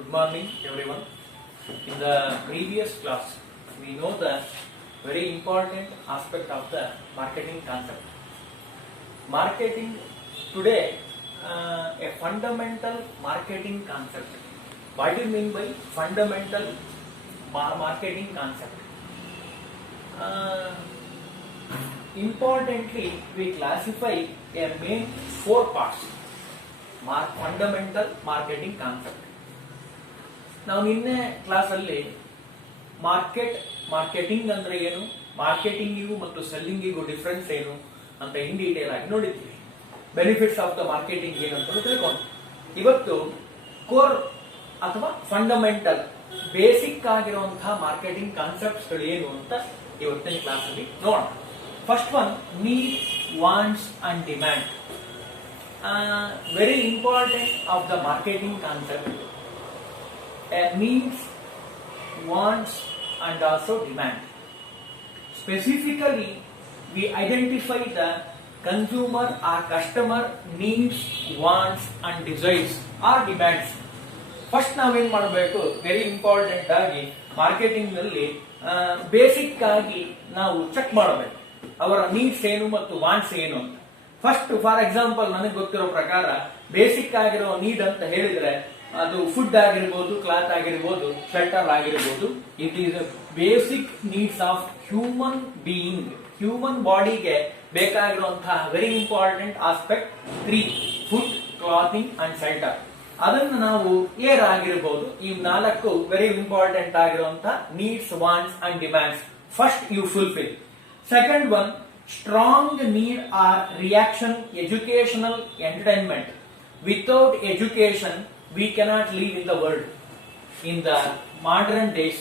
Good morning, everyone. In the previous class, we know the very important aspect of the marketing concept. Marketing today, a fundamental marketing concept. What do you mean by fundamental marketing concept? Importantly, we classify a main four parts. Fundamental marketing concept. ನಾವು ನಿನ್ನೆ ಕ್ಲಾಸಲ್ಲಿ marketing ಅಂದ್ರೆ ಏನು, ಮಾರ್ಕೆಟಿಂಗಿಗೂ ಮತ್ತು ಸೆಲ್ಲಿಂಗಿಗೂ difference ಏನು ಅಂತ in detail ಆಗಿ ನೋಡಿದ್ವಿ. ಬೆನಿಫಿಟ್ಸ್ ಆಫ್ ದ ಮಾರ್ಕೆಟಿಂಗ್ ಏನು ಅಂತ ತಿಳ್ಕೊಂಡು ಇವತ್ತು ಕೋರ್ ಅಥವಾ ಫಂಡಮೆಂಟಲ್ ಬೇಸಿಕ್ ಆಗಿರುವಂತಹ ಮಾರ್ಕೆಟಿಂಗ್ ಕಾನ್ಸೆಪ್ಟ್ಸ್ಗಳು ಏನು ಅಂತ ಇವತ್ತಿನ ಕ್ಲಾಸಲ್ಲಿ ನೋಡೋಣ. First one, need, wants and demand. Very important of the marketing concept, needs, wants and also demand. Specifically, we identify the consumer or customer needs, wants and desires or demands. First ನಾವೇನ್ ಮಾಡಬೇಕು, very important ಆಗಿ marketing ನಲ್ಲಿ basic ಆಗಿ ನಾವು check ಮಾಡಬೇಕು ಅವರ needs ಏನು ಮತ್ತು ವಾಂಟ್ಸ್ ಏನು ಅಂತ. ಫಸ್ಟ್ ಫಾರ್ ಎಕ್ಸಾಂಪಲ್, ನನಗೆ ಗೊತ್ತಿರೋ ಪ್ರಕಾರ ಬೇಸಿಕ್ ಆಗಿರೋ ನೀಡ್ ಅಂತ ಹೇಳಿದ್ರೆ ಅದು ಫುಡ್ ಆಗಿರ್ಬೋದು, ಕ್ಲಾತ್ ಆಗಿರ್ಬೋದು, ಶೆಲ್ಟರ್ ಆಗಿರ್ಬೋದು. It is basic needs of human being. Human ಬಾಡಿಗೆ ಬೇಕಾಗಿರುವಂತಹ very important aspect 3: food, clothing and shelter. ಅದನ್ನು ನಾವು ಏರ್ ಆಗಿರ್ಬೋದು. ಈ 4 ವೆರಿ ಇಂಪಾರ್ಟೆಂಟ್ ಆಗಿರುವಂತಹ needs, wants and demands. First you fulfil. Second one, strong need or reaction, educational, entertainment. Without education, we cannot live in the world. In the modern days,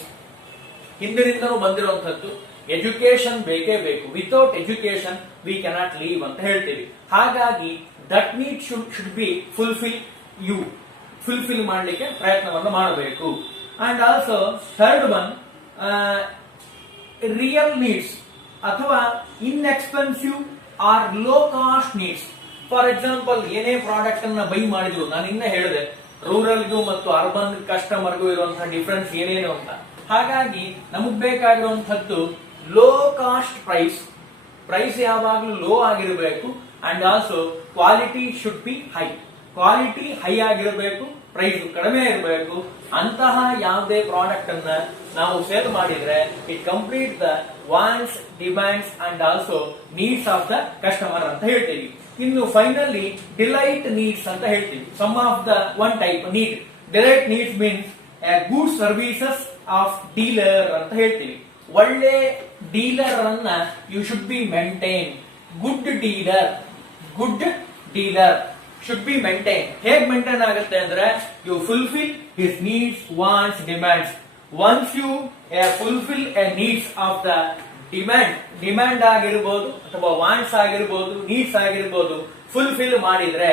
ಹಿಂದಿನಿಂದಲೂ ಬಂದಿರುವಂತದ್ದು education ಬೇಕೇ ಬೇಕು. Without education we cannot live ಅಂತ ಹೇಳ್ತೀವಿ. ಹಾಗಾಗಿ that need should be fulfil ಮಾಡಲಿಕ್ಕೆ ಪ್ರಯತ್ನವನ್ನು ಮಾಡಬೇಕು. And also third one, real needs ಅಥವಾ inexpensive or low cost needs. For example, ಏನೇ ಪ್ರಾಡಕ್ಟ್ ಅನ್ನ ಬೈ ಮಾಡಿದ್ರು, ನಾನು ಇನ್ನೇ ಹೇಳಿದೆ ರೂರಲ್ಗೂ ಮತ್ತು ಅರ್ಬನ್ ಕಸ್ಟಮರ್ಗೂ ಇರುವಂತಹ ಡಿಫರೆನ್ಸ್ ಏನೇನು ಅಂತ. ಹಾಗಾಗಿ ನಮಗ್ ಬೇಕಾಗಿರುವಂತದ್ದು ಲೋ ಕಾಸ್ಟ್ ಪ್ರೈಸ್ ಯಾವಾಗ್ಲೂ ಲೋ ಆಗಿರಬೇಕು. And also quality should be high. Quality high ಆಗಿರಬೇಕು, ಪ್ರೈಸ್ ಕಡಿಮೆ ಇರಬೇಕು. ಅಂತಹ ಯಾವುದೇ ಪ್ರಾಡಕ್ಟ್ ಅನ್ನ ನಾವು ಸೇಲ್ ಮಾಡಿದ್ರೆ it complete the wants, demands and also needs of the customer ಅಂತ ಹೇಳ್ತೀವಿ. ಇನ್ನು ಫೈನಲಿ ಡಿಲೈಟ್ ನೀಡ್ಸ್ ಅಂತ ಹೇಳ್ತೀವಿ. Some of the one type need. Delight needs means good services of dealer ಅಂತ ಹೇಳ್ತೀವಿ. ಒಳ್ಳೆ ಡೀಲರ್ ಅನ್ನ you should B maintain. Good dealer should be maintained. ಹೇಗೆ ಮೇಂಟೈನ್ ಆಗುತ್ತೆ ಅಂದ್ರೆ you fulfil his needs, wants, demands. Once you fulfil a needs of the demand ಆಗಿರ್ಬೋದು ಅಥವಾ wants ಆಗಿರ್ಬೋದು, ನೀಡ್ಸ್ ಆಗಿರ್ಬೋದು, ಫುಲ್ಫಿಲ್ ಮಾಡಿದ್ರೆ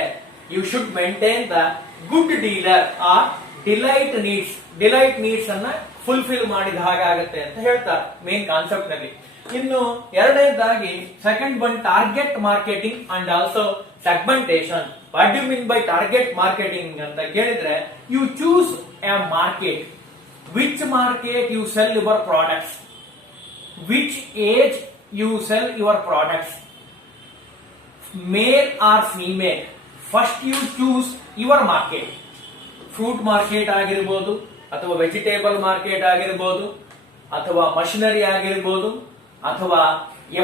you should maintain the good dealer or delight needs ಅನ್ನ fulfil ಮಾಡಿದ ಹಾಗಾಗುತ್ತೆ ಅಂತ ಹೇಳ್ತಾರೆ ಮೇನ್ ಕಾನ್ಸೆಪ್ಟ್ ನಲ್ಲಿ. ಇನ್ನು ಎರಡನೇದಾಗಿ second one, target marketing and also segmentation. What do mean by target marketing ಅಂತ ಕೇಳಿದ್ರೆ, you choose A market. Which market you sell your products, which age you sell your products, male or female. First you choose your market. Fruit market ಆಗಿರ್ಬೋದು, ಅಥವಾ vegetable market ಆಗಿರ್ಬೋದು, ಅಥವಾ machinery ಆಗಿರ್ಬೋದು, ಅಥವಾ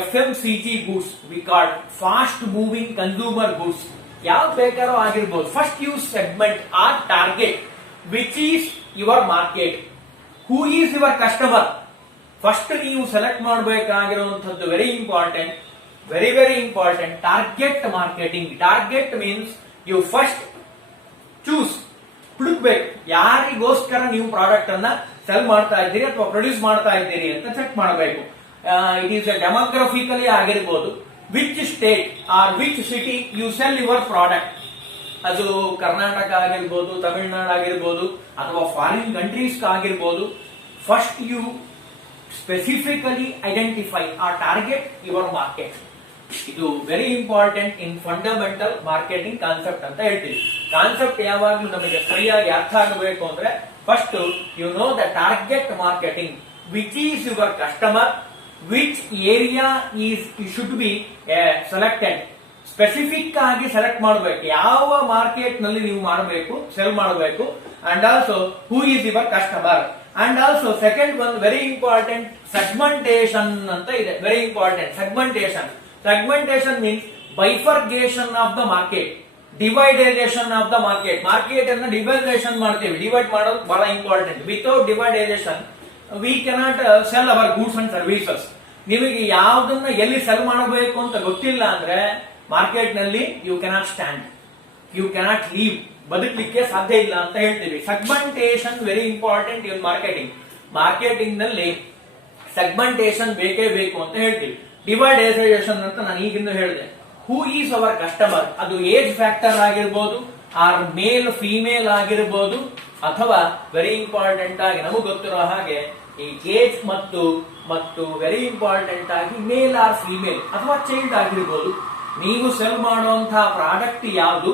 FMCG goods, we call fast moving consumer goods, ಯಾವ್ದು ಬೇಕಾದ್ರೂ ಆಗಿರ್ಬೋದು. First you segment or target which is your market, who is your customer. First ನೀವು ಸೆಲೆಕ್ಟ್ ಮಾಡಬೇಕಾಗಿರುವಂತದ್ದು very important, very important. Target marketing. Target means you first choose, ಹುಡುಕ್ಬೇಕು ಯಾರಿಗೋಸ್ಕರ ನೀವು product ಅನ್ನ cell ಮಾಡ್ತಾ ಇದ್ದೀರಿ ಅಥವಾ ಪ್ರೊಡ್ಯೂಸ್ ಮಾಡ್ತಾ ಇದ್ದೀರಿ ಅಂತ ಚೆಕ್ ಮಾಡಬೇಕು. ಇಟ್ ಈಸ್ ಡೆಮೋಗ್ರಫಿಕಲಿ ಆಗಿರ್ಬೋದು, which state or which city you sell your product. ಅದು ಕರ್ನಾಟಕ ಆಗಿರ್ಬೋದು, ತಮಿಳುನಾಡು ಆಗಿರ್ಬೋದು, ಅಥವಾ ಫಾರಿನ್ ಕಂಟ್ರೀಸ್ ಆಗಿರ್ಬೋದು. First you specifically identify or target your market. ಇದು very important in fundamental marketing concept ಅಂತ ಹೇಳ್ತೀವಿ. ಕಾನ್ಸೆಪ್ಟ್ ಯಾವಾಗ್ಲೂ ನಮಗೆ ಸರಿಯಾಗಿ ಅರ್ಥ ಆಗಬೇಕು ಅಂದ್ರೆ first you know the target marketing, which is your customer, which area is should be selected. Specific ಆಗಿ ಸೆಲೆಕ್ಟ್ ಮಾಡಬೇಕು, ಯಾವ ಮಾರ್ಕೆಟ್ ನಲ್ಲಿ ನೀವು ಮಾಡಬೇಕು, ಸೆಲ್ ಮಾಡಬೇಕು. And also who is your customer. And also second one very important, segmentation ಅಂತ ಇದೆ. Very important segmentation. Segmentation means bifurcation of the market, dividisation of the market. Market ಅನ್ನ ಡಿವೈಡೈಸೇಷನ್ ಮಾಡ್ತೀವಿ, ಡಿವೈಡ್ ಮಾಡೋದು ಬಹಳ important. Without dividisation we cannot sell our goods and services. ನಿಮಗೆ ಯಾವ್ದನ್ನ ಎಲ್ಲಿ cell ಮಾಡಬೇಕು ಅಂತ ಗೊತ್ತಿಲ್ಲ ಅಂದ್ರೆ ಮಾರ್ಕೆಟ್ ನಲ್ಲಿ you cannot stand, you cannot live, ಬದುಕಲಿಕ್ಕೆ ಸಾಧ್ಯ ಇಲ್ಲ ಅಂತ ಹೇಳ್ತೀವಿ. Segmentation very important in marketing. Marketing ನಲ್ಲಿ ಸೆಗ್ಮೆಂಟೇಶನ್ ಬೇಕೇ ಬೇಕು ಅಂತ ಹೇಳ್ತೀವಿ. ಡಿವೈಡೈಸೇಷನ್ ಅಂತ ನಾನು ಈಗಿಂದ ಹೇಳಿದೆ. ಹೂ ಈಸ್ ಅವರ್ ಕಸ್ಟಮರ್, ಅದು ಏಜ್ ಫ್ಯಾಕ್ಟರ್ ಆಗಿರ್ಬೋದು, ಆರ್ ಮೇಲ್ ಫಿಮೇಲ್ ಆಗಿರ್ಬೋದು, ಅಥವಾ ವೆರಿ ಇಂಪಾರ್ಟೆಂಟ್ ಆಗಿ ನಮಗೆ ಗೊತ್ತಿರೋ ಹಾಗೆ ಈ ಏಜ್ ಮತ್ತು ವೆರಿ ಇಂಪಾರ್ಟೆಂಟ್ ಆಗಿ ಮೇಲ್ ಆರ್ ಫಿಮೇಲ್ ಅಥವಾ ಚೈಲ್ಡ್ ಆಗಿರ್ಬೋದು. ನೀವು ಸೆಲ್ ಮಾಡುವಂತಹ ಪ್ರಾಡಕ್ಟ್ ಯಾವುದು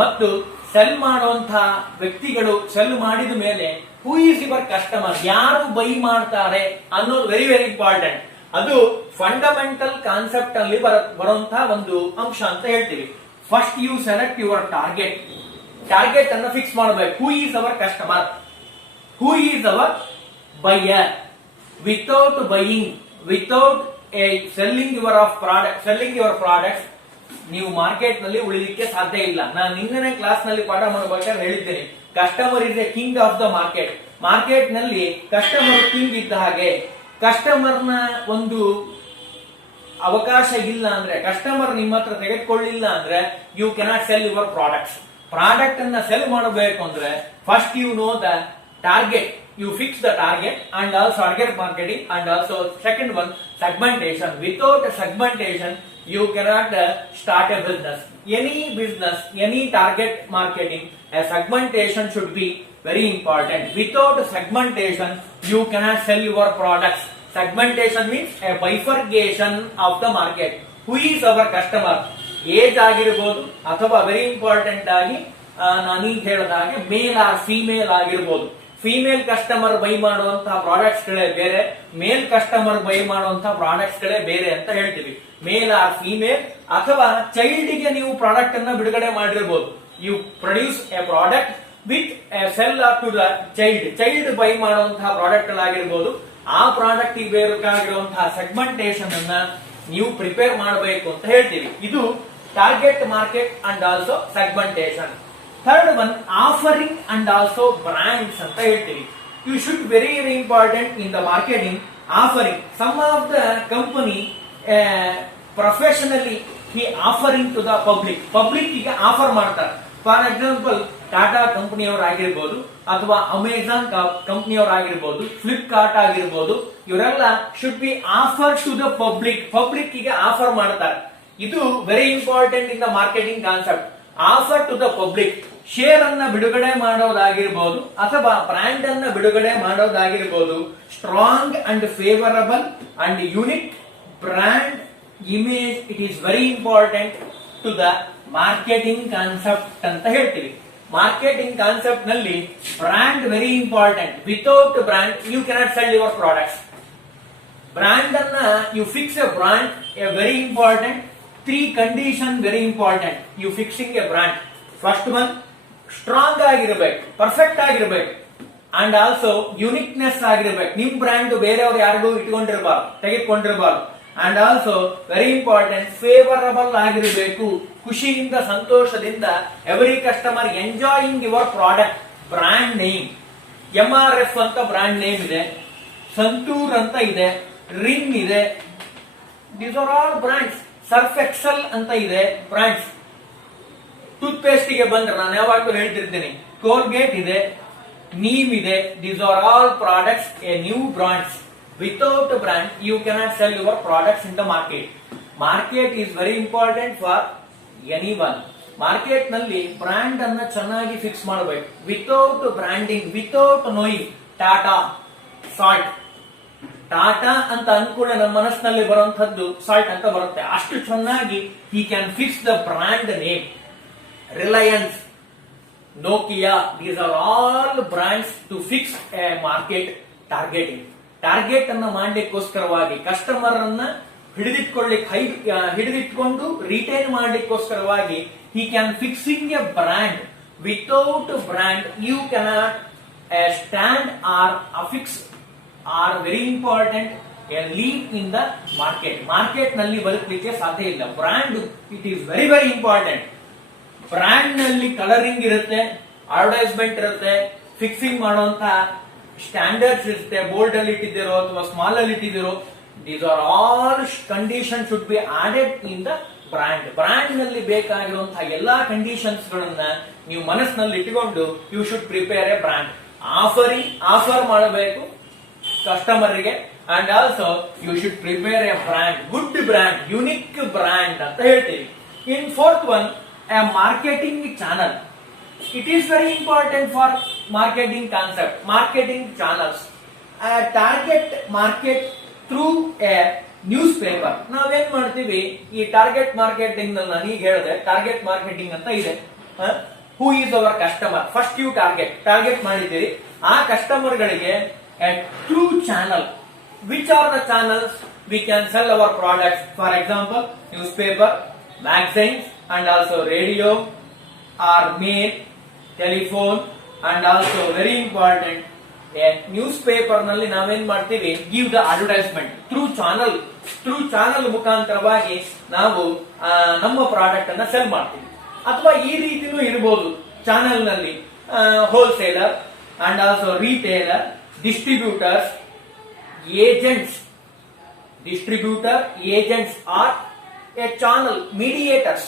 ಮತ್ತು ಸೆಲ್ ಮಾಡುವಂತಹ ವ್ಯಕ್ತಿಗಳು ಸೆಲ್ ಮಾಡಿದ ಮೇಲೆ ಹೂ ಈಸ್ ಯುವರ್ ಕಸ್ಟಮರ್, ಯಾರು ಬೈ ಮಾಡ್ತಾರೆ ಅನ್ನೋದು ವೆರಿ ವೆರಿ ಇಂಪಾರ್ಟೆಂಟ್. ಅದು ಫಂಡಮೆಂಟಲ್ ಕಾನ್ಸೆಪ್ಟ್ ಅಲ್ಲಿ ಬರುವಂತಹ ಒಂದು ಅಂಶ ಅಂತ ಹೇಳ್ತೀವಿ. First you select your target. Target ಅನ್ನು ಫಿಕ್ಸ್ ಮಾಡಬೇಕು. Who is our customer, who is our buyer. Without buying, without selling your product ನೀವು ಮಾರ್ಕೆಟ್ ನಲ್ಲಿ ಉಳಿಲಿಕ್ಕೆ ಸಾಧ್ಯ ಇಲ್ಲ. ನಾನು ನಿನ್ನೆ ಕ್ಲಾಸ್ ನಲ್ಲಿ ಪಾಠ ಮಾಡಬೇಕಾದ್ರೆ ಹೇಳಿದ್ದೇನೆ, customer is A king of the market. Market ನಲ್ಲಿ ಕಸ್ಟಮರ್ ಕಿಂಗ್ ಇದ್ದ ಹಾಗೆ. ಕಸ್ಟಮರ್ ನ ಒಂದು ಅವಕಾಶ ಇಲ್ಲ ಅಂದ್ರೆ, ಕಸ್ಟಮರ್ ನಿಮ್ಮ ಹತ್ರ ತೆಗೆದುಕೊಳ್ಳಿಲ್ಲ ಅಂದ್ರೆ you cannot sell your products. Product ಅನ್ನ ಸೆಲ್ ಮಾಡಬೇಕು ಅಂದ್ರೆ first you know the target, you fix the target and also target marketing, and also second one segmentation. Without segmentation you cannot start a business. Any business, any target marketing, a segmentation should be very important. Without segmentation you cannot sell your products. Segmentation means a bifurcation of the market. Who is our customer? Age ಆಗಿರಬಹುದು ಅಥವಾ very important ಆಗಿ ನಾನೀಗ ಹೇಳಿದ ಹಾಗೆ male or female ಆಗಿರಬಹುದು. Female customer buy ಮಾಡುವಂತಹ products ಗಳೇ ಬೇರೆ, ಮೇಲ್ ಕಸ್ಟಮರ್ ಬೈ ಮಾಡುವಂತಹ ಪ್ರಾಡಕ್ಟ್ಸ್ ಗಳೇ ಬೇರೆ ಅಂತ ಹೇಳ್ತೀವಿ. ಮೇಲ್ ಆರ್ ಫಿಮೇಲ್ ಅಥವಾ ಚೈಲ್ಡ್ ಗೆ ನೀವು ಪ್ರಾಡಕ್ಟ್ ಅನ್ನ ಬಿಡುಗಡೆ ಮಾಡಿರಬಹುದು. You produce a product with sell to the child. Child buy ಮಾಡುವಂತಹ ಪ್ರಾಡಕ್ಟ್ ಗಳಾಗಿರ್ಬೋದು. ಆ ಪ್ರಾಡಕ್ಟ್ ಬೇಕಾಗಿರುವಂತಹ ಸೆಗ್ಮೆಂಟೇಶನ್ ಅನ್ನ ನೀವು ಪ್ರಿಪೇರ್ ಮಾಡಬೇಕು ಅಂತ ಹೇಳ್ತೀವಿ. ಇದು target market and also segmentation. Third one offering and also brands ಅಂತ ಹೇಳ್ತೀವಿ. You should very very important in the marketing. Offering, some of the company professionally he offering to the public ಗೆ offer ಮಾಡ್ತಾರೆ. For example Tata ಕಂಪನಿಯವರಾಗಿರ್ಬೋದು ಅಥವಾ Amazon ಕಂಪನಿಯವರಾಗಿರ್ಬೋದು, ಫ್ಲಿಪ್ಕಾರ್ಟ್ ಆಗಿರ್ಬೋದು, ಇವರೆಲ್ಲ should be offer to the public ಗೆ ಆಫರ್ ಮಾಡ್ತಾರೆ. ಇದು very important in the marketing concept. Offer to the public. Share ಅನ್ನ ಬಿಡುಗಡೆ ಮಾಡೋದಾಗಿರ್ಬೋದು ಅಥವಾ ಬ್ರ್ಯಾಂಡ್ ಅನ್ನ ಬಿಡುಗಡೆ ಮಾಡೋದಾಗಿರ್ಬೋದು. Strong and favourable and unique brand image, it is very important to the marketing concept ಅಂತ ಹೇಳ್ತೀವಿ. ಮಾರ್ಕೆಟಿಂಗ್ ಕಾನ್ಸೆಪ್ಟ್ ನಲ್ಲಿ brand very important. Without brand you cannot sell your products. Brand ಅನ್ನ you fix a brand, a very important. 3 condition very important you fixing a brand. First one, strong ಆಗಿರ್ಬೇಕು, perfect ಆಗಿರ್ಬೇಕು, and also uniqueness ಆಗಿರ್ಬೇಕು. ನಿಮ್ brand ಬೇರೆಯವ್ರು ಯಾರಿಗೂ ತೆಗೆದುಕೊಂಡಿರಬಾರ್ದು. And also very important, favourable ಆಗಿರಬೇಕು. ಖುಷಿಯಿಂದ ಸಂತೋಷದಿಂದ every customer enjoying your product. Brand name, MRF ಅಂತ ಬ್ರ್ಯಾಂಡ್ ನೇಮ್ ಇದೆ, ಸಂತೂರ್ ಅಂತ ಇದೆ, ರಿಂಗ್ ಇದೆ. These are all brands. Surf Excel ಅಂತ ಇದೆ ಬ್ರ್ಯಾಂಡ್ಸ್. ಟೂತ್ ಪೇಸ್ಟ್ ಗೆ ಬಂದ್ರೆ ನಾನು ಯಾವಾಗಲೂ ಹೇಳ್ತಿರ್ತೀನಿ, ಕೋಲ್ಗೇಟ್ ಇದೆ, ನೀಮ್ ಇದೆ. These are all products, a new brands. Without brand you cannot sell your products in the market. Market is very important for any one. Market ನಲ್ಲಿ brand ಅನ್ನ ಚೆನ್ನಾಗಿ ಫಿಕ್ಸ್ ಮಾಡಬೇಕು. Without branding, without knowing Tata salt, Tata ಅಂತ ಅನ್ಕೂಡ ನಮ್ಮ ಮನಸ್ಸಿನಲ್ಲಿ ಬರುವಂತದ್ದು salt ಅಂತ ಬರುತ್ತೆ. ಅಷ್ಟು ಚೆನ್ನಾಗಿ he can fix the brand name. Reliance, Nokia, these are all brands to fix a market targeting. Target ಅನ್ನ ಮಾಡಲಿಕ್ಕೋಸ್ಕರವಾಗಿ ಕಸ್ಟಮರ್ ಅನ್ನ ಹಿಡಿದಿಟ್ಕೊಂಡು retain ಮಾಡಲಿಕ್ಕೋಸ್ಕರವಾಗಿ he can fixing a brand. Without a brand you cannot stand or affix are very important lead in the market ನಲ್ಲಿ ಬದುಕಲಿಕ್ಕೆ ಸಾಧ್ಯ ಇಲ್ಲ. Brand it is very very important. Brand ನಲ್ಲಿ colouring ಇರುತ್ತೆ, advertisement ಇರುತ್ತೆ, fixing ಮಾಡುವಂತ standards ಇರುತ್ತೆ, bold ಅಲ್ಲಿ ಇಟ್ಟಿದ್ದೀರೋ ಅಥವಾ ಸ್ಮಾಲ್ ಅಲ್ಲಿ ಇಟ್ಟಿದ್ದೀರೋ, these are all condition should be added in the brand ನಲ್ಲಿ ಬೇಕಾಗಿರುವಂತಹ ಎಲ್ಲಾ ಕಂಡೀಷನ್ಸ್ ಗಳನ್ನ ನೀವು ಮನಸ್ಸಿನಲ್ಲಿ ಇಟ್ಟುಕೊಂಡು you should prepare a brand. Offer ಮಾಡಬೇಕು ಕಸ್ಟಮರ್ಗೆ, and also you should prepare a brand, good brand, unique brand ಅಂತ ಹೇಳ್ತೀವಿ. In fourth one, A marketing channel. It is very important for marketing concept, marketing channels. Target market through a newspaper. ನಾವೇನ್ ಮಾಡ್ತೀವಿ, ಈ target marketing ನಾನು ಈಗ ಹೇಳಿದೆ, target marketing ಅಂತ ಇದೆ. Who is our customer, first you target ಮಾಡಿದ್ದೀರಿ ಆ ಕಸ್ಟಮರ್ ಗಳಿಗೆ through channel. Which are the channels we can sell our products? For example newspaper, magazines and also radio or mail, telephone, and also very important news paper ನಲ್ಲಿ ನಾವೇನ್ ಮಾಡ್ತೀವಿ, give the advertisement through channel ಮುಖಾಂತರವಾಗಿ ನಾವು ನಮ್ಮ product ಅನ್ನ cell ಮಾಡ್ತೀವಿ. ಅಥವಾ ಈ ರೀತಿನೂ ಇರಬಹುದು, ಚಾನಲ್ ನಲ್ಲಿ wholesaler and also retailer, distributors, agents or a channel mediators.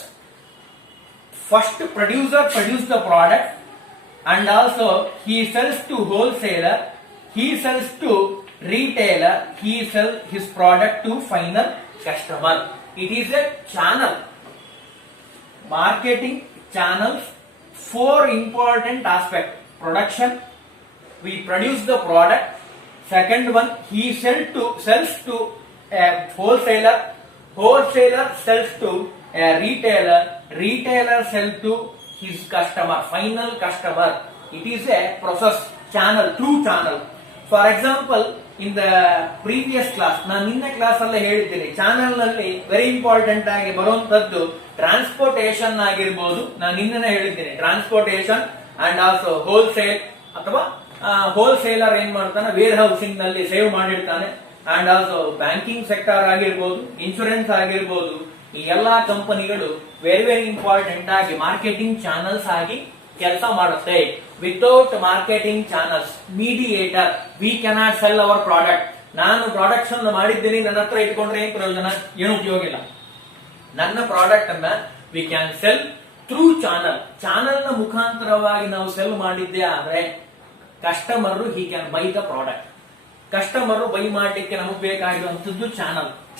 First producer produce the product and also he sells to wholesaler, he sells to retailer, he sells his product to final customer. It is a channel. Marketing channels, four important aspects: production, we produce the product. Second one, he sells to a wholesaler sells to a retailer sells to his customer, final customer. It is a process, channel, through channel. For example, in the previous class, ನಾನು ನಿನ್ನೆ class ಅಲ್ಲೇ ಹೇಳಿದ್ದೀನಿ, channel ನಲ್ಲಿ very important ಆಗಿ ಬರುವಂತದ್ದು transportation ಆಗಿರ್ಬೋದು. ನಾನು ನಿನ್ನೆ ಹೇಳಿದ್ದೀನಿ, ಟ್ರಾನ್ಸ್ಪೋರ್ಟೇಷನ್ ಅಂಡ್ ಆಲ್ಸೋ ಹೋಲ್ಸೇಲ್, ಅಥವಾ ಹೋಲ್ಸೇಲರ್ ಏನ್ ಮಾಡ್ತಾನೆ, ವೇರ್ ಹೌಸಿಂಗ್ ನಲ್ಲಿ ಸೇವ್ ಮಾಡಿರ್ತಾನೆ. ಅಂಡ್ ಆಲ್ಸೋ ಬ್ಯಾಂಕಿಂಗ್ ಸೆಕ್ಟರ್ ಆಗಿರ್ಬೋದು, ಇನ್ಶೂರೆನ್ಸ್ ಆಗಿರ್ಬೋದು, ಈ ಎಲ್ಲಾ ಕಂಪನಿಗಳು ವೆರಿ ವೆರಿ ಇಂಪಾರ್ಟೆಂಟ್ ಆಗಿ ಮಾರ್ಕೆಟಿಂಗ್ ಚಾನಲ್ಸ್ ಆಗಿ ಕೆಲಸ ಮಾಡುತ್ತೆ. Without marketing channels, mediator, we cannot sell our product. ನಾನು ಪ್ರಾಡಕ್ಟ್ಸ್ ಮಾಡಿದ್ದೀನಿ, ನನ್ನ ಹತ್ರ ಇಟ್ಕೊಂಡ್ರೆ ಏನ್ ಪ್ರಯೋಜನ, ಏನು ಉಪಯೋಗ ಇಲ್ಲ. ನನ್ನ ಪ್ರಾಡಕ್ಟ್ ಅನ್ನ we can sell through channel ನ ಮುಖಾಂತರವಾಗಿ ನಾವು ಸೆಲ್ ಮಾಡಿದ್ದೆ ಆದ್ರೆ customer he can buy the product. Customer buy ಮಾಡಲಿಕ್ಕೆ ನಮಗೆ ಬೇಕಾಗಿರುವಂತದ್ದು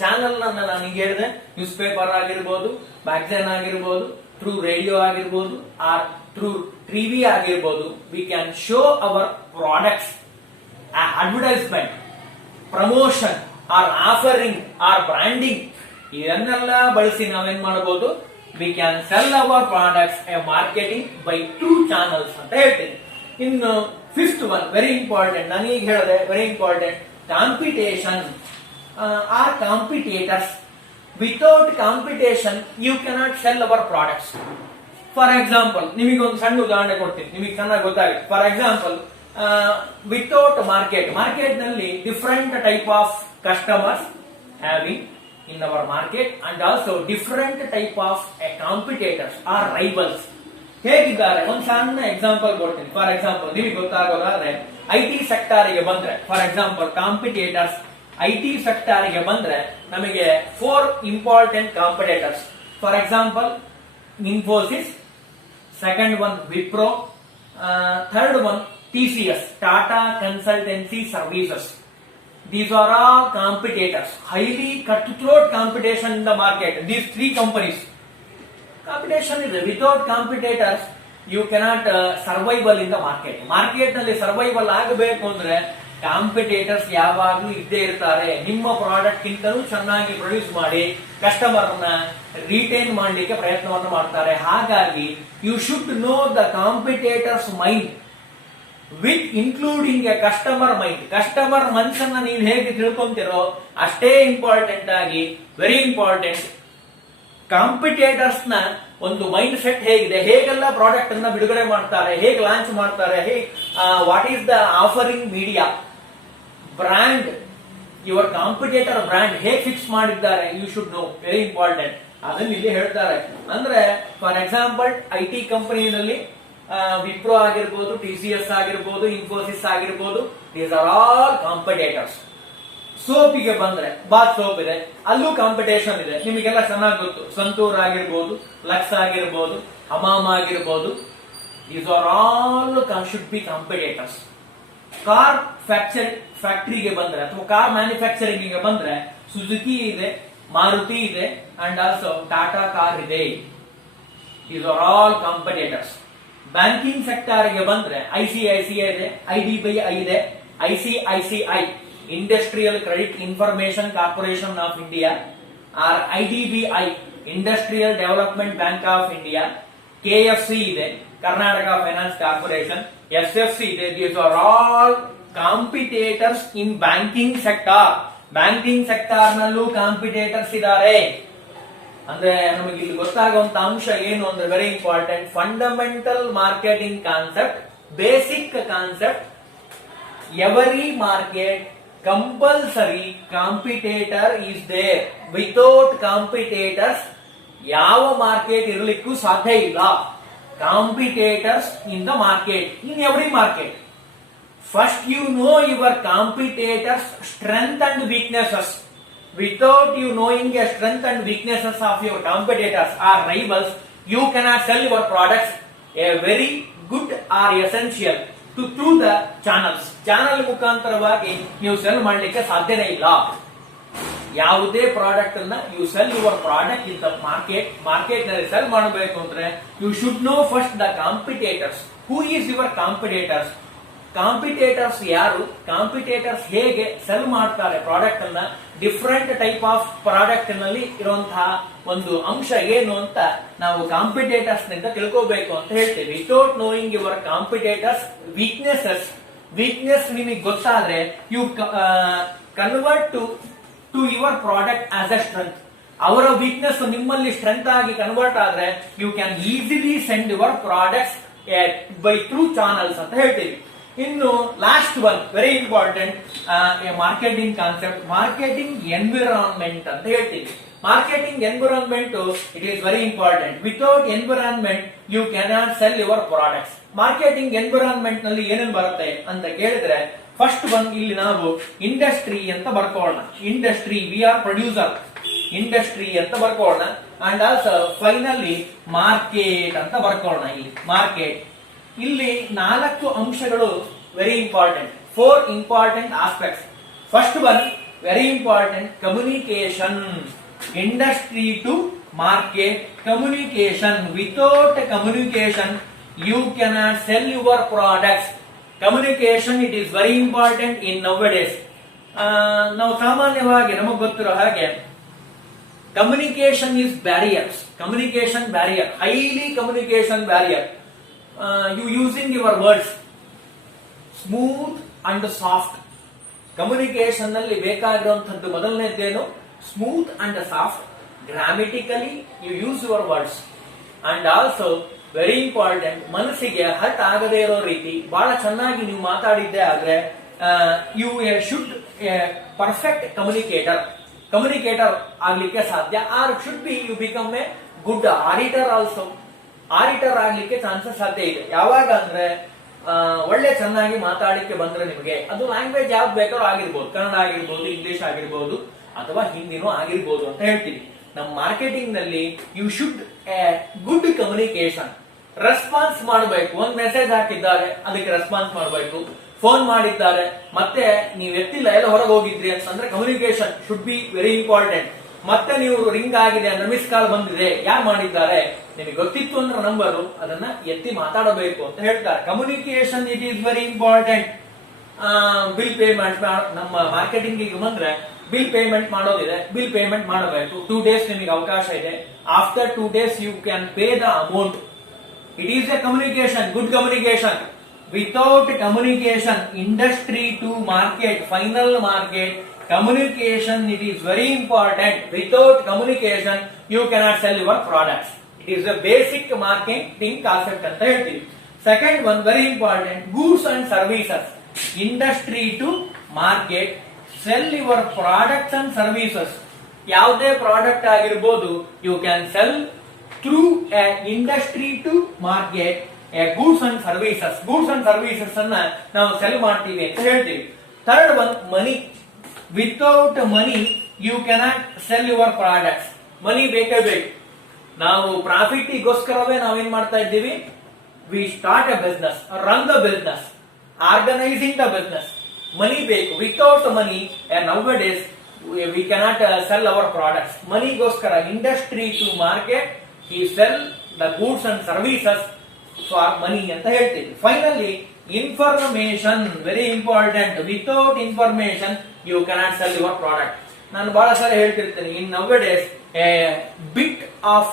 ಚಾನಲ್ ನಾನು ಈಗ ಹೇಳಿದೆ, ನ್ಯೂಸ್ ಪೇಪರ್ ಆಗಿರ್ಬೋದು, ಮ್ಯಾಗಝೈನ್ ಆಗಿರ್ಬೋದು, ಥ್ರೂ ರೇಡಿಯೋ ಆಗಿರ್ಬೋದು, ಆರ್ ಥ್ರೂ ಟಿವಿ ಆಗಿರ್ಬೋದು. We can show our products, advertisement, promotion or offering or branding, ಇದನ್ನೆಲ್ಲ ಬಳಸಿ ನಾವೇನ್ ಮಾಡಬಹುದು, we can sell our products a marketing by two channels ಅಂತ ಹೇಳ್ತೀನಿ. ಇನ್ನು ಫಿಫ್ತ್ ಒನ್ ವೆರಿ ಇಂಪಾರ್ಟೆಂಟ್, ನಾನು ಈಗ ಹೇಳಿದೆ very important, competition or competitors. Without competition you cannot sell our products. For example, ನಿಮಗೆ ಒಂದು ಸಣ್ಣ ಉದಾಹರಣೆ ಕೊಡ್ತೀನಿ, ನಿಮಗೆ ಚೆನ್ನಾಗಿ ಗೊತ್ತಾಗುತ್ತೆ. ಫಾರ್ ಎಕ್ಸಾಂಪಲ್, ವಿತೌಟ್ ಮಾರ್ಕೆಟ್ ನಲ್ಲಿ different type of customers having in our market and also different type of competitors or rivals. ಹೇಗಿದ್ದಾರೆ ಒಂದು ಸಣ್ಣ ಎಕ್ಸಾಂಪಲ್ ಕೊಡ್ತೀನಿ. ಫಾರ್ ಎಕ್ಸಾಂಪಲ್, ನಿಮಗೆ ಗೊತ್ತಾಗೋದಾದ್ರೆ ಐಟಿ ಸೆಕ್ಟರ್ ಗೆ ಬಂದ್ರೆ, for example competitors IT sector ಗೆ ಬಂದ್ರೆ ನಮಗೆ 4 important competitors. For example Infosys, second one Wipro, third one TCS, Tata consultancy services. These are all competitors, highly cutthroat competition in the market. These 3 companies. Competition is there. Without competitors, you cannot survival in the market. Market ನಲ್ಲಿ survival ಆಗಬೇಕು ಅಂದ್ರೆ competitors ಯಾವಾಗ್ಲೂ ಇದ್ದೇ ಇರ್ತಾರೆ. ನಿಮ್ಮ product ಗಿಂತಲೂ ಚೆನ್ನಾಗಿ produce ಮಾಡಿ ಕಸ್ಟಮರ್ ನ ರಿಟೈನ್ ಮಾಡಲಿಕ್ಕೆ ಪ್ರಯತ್ನವನ್ನು ಮಾಡ್ತಾರೆ. ಹಾಗಾಗಿ you should know the competitors mind with including a customer mind. Customer ಮನಸ್ಸನ್ನ ನೀವು ಹೇಗೆ ತಿಳ್ಕೊಂತೀರೋ ಅಷ್ಟೇ ಇಂಪಾರ್ಟೆಂಟ್ ಆಗಿ, ವೆರಿ ಇಂಪಾರ್ಟೆಂಟ್, ಕಾಂಪಿಟೇಟರ್ಸ್ ನ ಒಂದು ಮೈಂಡ್ ಸೆಟ್ ಹೇಗಿದೆ, ಹೇಗೆಲ್ಲ ಪ್ರಾಡಕ್ಟ್ ಅನ್ನ ಬಿಡುಗಡೆ ಮಾಡ್ತಾರೆ, ಹೇಗೆ ಲಾಂಚ್ ಮಾಡ್ತಾರೆ, what is the offering media, brand, your competitor brand ಹೇಗೆ ಫಿಕ್ಸ್ ಮಾಡಿದ್ದಾರೆ, you should know, very important. ಅದನ್ನ ಇಲ್ಲಿ ಹೇಳ್ತಾರೆ. ಅಂದ್ರೆ ಫಾರ್ ಎಕ್ಸಾಂಪಲ್ IT ಕಂಪನಿಯಲ್ಲಿ ವಿಪ್ರೋ ಆಗಿರ್ಬೋದು, TCS ಆಗಿರ್ಬೋದು, ಇನ್ಫೋಸಿಸ್ ಆಗಿರ್ಬೋದು, ದೀಸ್ ಆರ್ ಆಲ್ ಕಾಂಪಿಟೇಟರ್ಸ್. ಸೋಪಿಗೆ ಬಂದ್ರೆ ಬಾತ್ ಸೋಪ್ ಇದೆ, ಅಲ್ಲೂ ಕಾಂಪಿಟೇಷನ್ ಇದೆ, ನಿಮಗೆಲ್ಲ ಚೆನ್ನಾಗಿ ಗೊತ್ತು. ಸಂತೂರ್ ಆಗಿರ್ಬೋದು, ಲಕ್ಸ್ ಆಗಿರ್ಬೋದು, ಹಮಾಮ್ ಆಗಿರ್ಬೋದು, these are all should be competitors. Car ಫ್ಯಾಕ್ಟರಿಗೆ ಬಂದ್ರೆ ಅಥವಾ ಕಾರ್ ಮ್ಯಾನುಫ್ಯಾಕ್ಚರಿಂಗ್ ಗೆ ಬಂದ್ರೆ ಸುಜುಕಿ ಇದೆ, ಮಾರುತಿ ಇದೆ, ಅಂಡ್ ಆಲ್ಸೋ ಟಾಟಾ ಕಾರ್ ಇದೆ. These are all competitors. Banking sector ಗೆ ಬಂದ್ರೆ ICICI ಇದೆ, IDBI ಇದೆ, ICICI industrial credit information corporation of India, or IDBI industrial development bank of India, KFC ಇದೆ, ಕರ್ನಾಟಕ ಫೈನಾನ್ಸ್ ಕಾರ್ಪೊರೇಷನ್, SFC ಇದೆ. These are all competitors in banking sector. Banking sector ನಲ್ಲೂ competitors ಇದ್ದಾರೆ. ಅಂದ್ರೆ ನಮಗೆ ಇಲ್ಲಿ ಗೊತ್ತಾಗುವಂತ ಅಂಶ ಏನು ಅಂದ್ರೆ very important, fundamental marketing concept, basic concept. Every market compulsory competitor is there. Without competitors ಯಾವ ಮಾರ್ಕೆಟ್ ಇರಲಿಕ್ಕೂ ಸಾಧ್ಯ ಇಲ್ಲ. Competitors in the market, in every market. First you know your competitors' strength and weaknesses. Without you knowing the strength and weaknesses of your competitors or rivals, you cannot sell your products. A very good or essential to through the channels. Channel ಮುಖಾಂತರವಾಗಿ ನೀವು sell ಮಾಡಲಿಕ್ಕೆ ಸಾಧ್ಯನೇ ಇಲ್ಲ. ಯಾವುದೇ product ಅನ್ನ you sell your product in the market ನಲ್ಲಿ sell ಮಾಡಬೇಕು ಅಂದ್ರೆ you should know first the competitors. Who is your competitors? Competitors ಯಾರು, ಕಾಂಪಿಟೇಟರ್ಸ್ ಹೇಗೆ ಸೆಲ್ ಮಾಡ್ತಾರೆ ಪ್ರಾಡಕ್ಟ್ ಅನ್ನ, ಡಿಫರೆಂಟ್ ಟೈಪ್ ಆಫ್ ಪ್ರಾಡಕ್ಟ್ ನಲ್ಲಿ ಇರುವಂತಹ ಒಂದು ಅಂಶ ಏನು ಅಂತ ನಾವು ಕಾಂಪಿಟೇಟರ್ಸ್ ನಿಂದ ತಿಳ್ಕೋಬೇಕು ಅಂತ ಹೇಳ್ತೇವೆ. Without knowing your competitors weakness ನಿಮಗೆ ಗೊತ್ತಾದ್ರೆ you convert to your product as a strength. ಅವರ ವೀಕ್ನೆಸ್ ನಿಮ್ಮಲ್ಲಿ ಸ್ಟ್ರೆಂತ್ ಆಗಿ ಕನ್ವರ್ಟ್ ಆದ್ರೆ you can easily send your products by through channels ಅಂತ ಹೇಳ್ತೀವಿ. ಇನ್ನು last one very important marketing concept, marketing environment ಅಂತ ಹೇಳ್ತೀವಿ. Marketing environment it is very important. Without environment you cannot sell your products. Marketing environment ನಲ್ಲಿ ಏನೇನು ಬರುತ್ತೆ ಅಂತ ಕೇಳಿದ್ರೆ ಫಸ್ಟ್ ಒನ್ ಇಲ್ಲಿ ನಾವು ಇಂಡಸ್ಟ್ರಿ ಅಂತ ಬರ್ಕೊಳ್ಳೋಣ. Industry, we are producer, industry ಅಂತ ಬರ್ಕೊಳ್ಳೋಣ. ಅಂಡ್ ಆಲ್ಸೋ ಫೈನಲಿ ಮಾರ್ಕೆಟ್ ಅಂತ ಬರ್ಕೊಳ್ಳೋಣ. ಇಲ್ಲಿ ಮಾರ್ಕೆಟ್, ಇಲ್ಲಿ 4 ಅಂಶಗಳು very important, 4 important aspects. First one very important, communication. Industry to market, communication. Without communication you cannot sell your products. Communication it is very important in nowadays. ನಾವು ಸಾಮಾನ್ಯವಾಗಿ ನಮಗೆ ಗೊತ್ತಿರೋ ಹಾಗೆ communication is barriers. Communication barrier, highly communication barrier. You using your words smooth and soft. Communication ನಲ್ಲಿ ಬೇಕಾಗಿರುವಂತದ್ದು ಮೊದಲನೇದೇನು, smooth and soft. Grammatically you use your words. And also very important, ಮನಸ್ಸಿಗೆ hurt ಆಗದೇ ಇರೋ ರೀತಿ ಬಹಳ ಚೆನ್ನಾಗಿ ನೀವು ಮಾತಾಡಿದ್ದೆ ಆದ್ರೆ ಯು ಶುಡ್ ಪರ್ಫೆಕ್ಟ್ ಕಮ್ಯುನಿಕೇಟರ್ ಆಗ್ಲಿಕ್ಕೆ ಸಾಧ್ಯ. Or should be you become a good auditor also. Auditor ಆಗ್ಲಿಕ್ಕೆ ಚಾನ್ಸಸ್ ಸಾಧ್ಯ ಇದೆ. ಯಾವಾಗ ಅಂದ್ರೆ ಒಳ್ಳೆ ಚೆನ್ನಾಗಿ ಮಾತಾಡಲಿಕ್ಕೆ ಬಂದ್ರೆ ನಿಮಗೆ ಅದು ಲ್ಯಾಂಗ್ವೇಜ್ ಯಾವ್ದು ಬೇಕಾದ್ರೂ ಆಗಿರ್ಬೋದು, ಕನ್ನಡ ಆಗಿರ್ಬೋದು, ಇಂಗ್ಲಿಷ್ ಆಗಿರ್ಬೋದು, ಅಥವಾ ಹಿಂದಿನೂ ಆಗಿರ್ಬೋದು ಅಂತ ಹೇಳ್ತೀವಿ. ನಮ್ಮ ಮಾರ್ಕೆಟಿಂಗ್ ನಲ್ಲಿ you should good communication. Response ಮಾಡಬೇಕು. ಒಂದ್ ಮೆಸೇಜ್ ಹಾಕಿದ್ದಾರೆ ಅದಕ್ಕೆ ರೆಸ್ಪಾನ್ಸ್ ಮಾಡಬೇಕು. ಫೋನ್ ಮಾಡಿದ್ದಾರೆ ಮತ್ತೆ ನೀವು ಎತ್ತಿಲ್ಲ, ಎಲ್ಲ ಹೊರಗೆ ಹೋಗಿದ್ರಿ ಅಂತಂದ್ರೆ communication should be very important. ಮತ್ತೆ ನೀವು ರಿಂಗ್ ಆಗಿದೆ ಅಂದ್ರೆ ಮಿಸ್ ಕಾಲ್ ಬಂದಿದೆ, ಯಾರು ಮಾಡಿದ್ದಾರೆ ನಿಮಗೆ ಗೊತ್ತಿತ್ತು ಅಂದ್ರೆ ನಂಬರು, ಅದನ್ನ ಎತ್ತಿ ಮಾತಾಡಬೇಕು ಅಂತ ಹೇಳ್ತಾರೆ. Communication it is very important. Bill payment ನಮ್ಮ ಮಾರ್ಕೆಟಿಂಗ್ ಬಂದ್ರೆ ಬಿಲ್ ಪೇಮೆಂಟ್ ಮಾಡೋದಿದೆ, ಬಿಲ್ ಪೇಮೆಂಟ್ ಮಾಡಬೇಕು. 2 days ನಿಮಗೆ ಅವಕಾಶ ಇದೆ. After 2 days you can pay the amount. It is a communication, good communication. Without communication, industry to market, final market, communication, it is very important. Without communication, you cannot sell your products. It is a basic marketing concept anta heltivi. Second one, very important, goods and services. Industry to market, sell your products and services. ಯಾವುದೇ product ಆಗಿರಬಹುದು, you can sell through a industry to market a goods and services. Goods and services ಅನ್ನ ನಾವು cell ಮಾಡ್ತೀವಿ ಅಂತ ಹೇಳ್ತೀವಿ. Third one, money. Without money you cannot sell your products. Money ಬೇಕೇ ಬೇಕು. ನಾವು ಪ್ರಾಫಿಟ್ಗೋಸ್ಕರವೇ ನಾವೇನ್ ಮಾಡ್ತಾ ಇದ್ದೀವಿ, we start a business, run the business, organising the business. Money ಬೇಕು. Without money nowadays we cannot sell our products. ಮನಿಗೋಸ್ಕರ industry to market, he sell the goods and services for money ಅಂತ ಹೇಳ್ತೀವಿ. Finally, information very important. Without information you cannot sell your product. ನಾನು ಬಹಳ ಸಾರಿ ಹೇಳ್ತಿರ್ತೇನೆ, in nowadays a bit of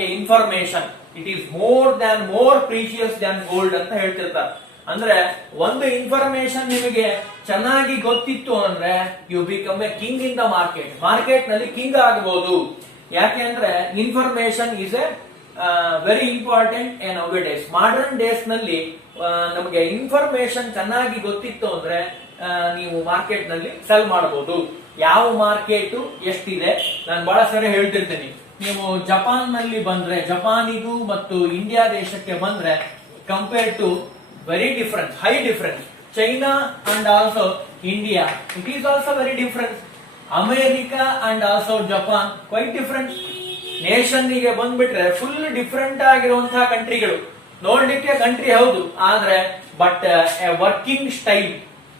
a information it is more precious than gold ಅಂತ ಹೇಳ್ತಿರ್ತಾರೆ. ಅಂದ್ರೆ ಒಂದು ಇನ್ಫಾರ್ಮೇಶನ್ ನಿಮಗೆ ಚೆನ್ನಾಗಿ ಗೊತ್ತಿತ್ತು ಅಂದ್ರೆ you become a king in the market. Market ನಲ್ಲಿ ಕಿಂಗ್ ಆಗಬಹುದು. ಯಾಕೆ ಅಂದ್ರೆ information is a very important nowadays. Modern days ನಲ್ಲಿ ನಮಗೆ ಇನ್ಫಾರ್ಮೇಶನ್ ಚೆನ್ನಾಗಿ ಗೊತ್ತಿತ್ತು ಅಂದ್ರೆ ನೀವು ಮಾರ್ಕೆಟ್ ನಲ್ಲಿ ಸೆಲ್ ಮಾಡಬಹುದು. ಯಾವ ಮಾರ್ಕೆಟ್ ಎಷ್ಟಿದೆ, ನಾನು ಬಹಳ ಸರಿ ಹೇಳ್ತಿರ್ತೀನಿ. ನೀವು ಜಪಾನ್ ನಲ್ಲಿ ಬಂದ್ರೆ, ಜಪಾನಿಗೂ ಮತ್ತು ಇಂಡಿಯಾ ದೇಶಕ್ಕೆ ಬಂದ್ರೆ compare to very difference, high difference. China and also India, it is also very difference. America and also Japan quite different. Nation ಗೆ ಬಂದ್ಬಿಟ್ರೆ ಫುಲ್ ಡಿಫರೆಂಟ್ ಆಗಿರುವಂತಹ ಕಂಟ್ರಿಗಳು. ನೋಡ್ಲಿಕ್ಕೆ ಕಂಟ್ರಿ ಹೌದು, ಆದ್ರೆ but a working style,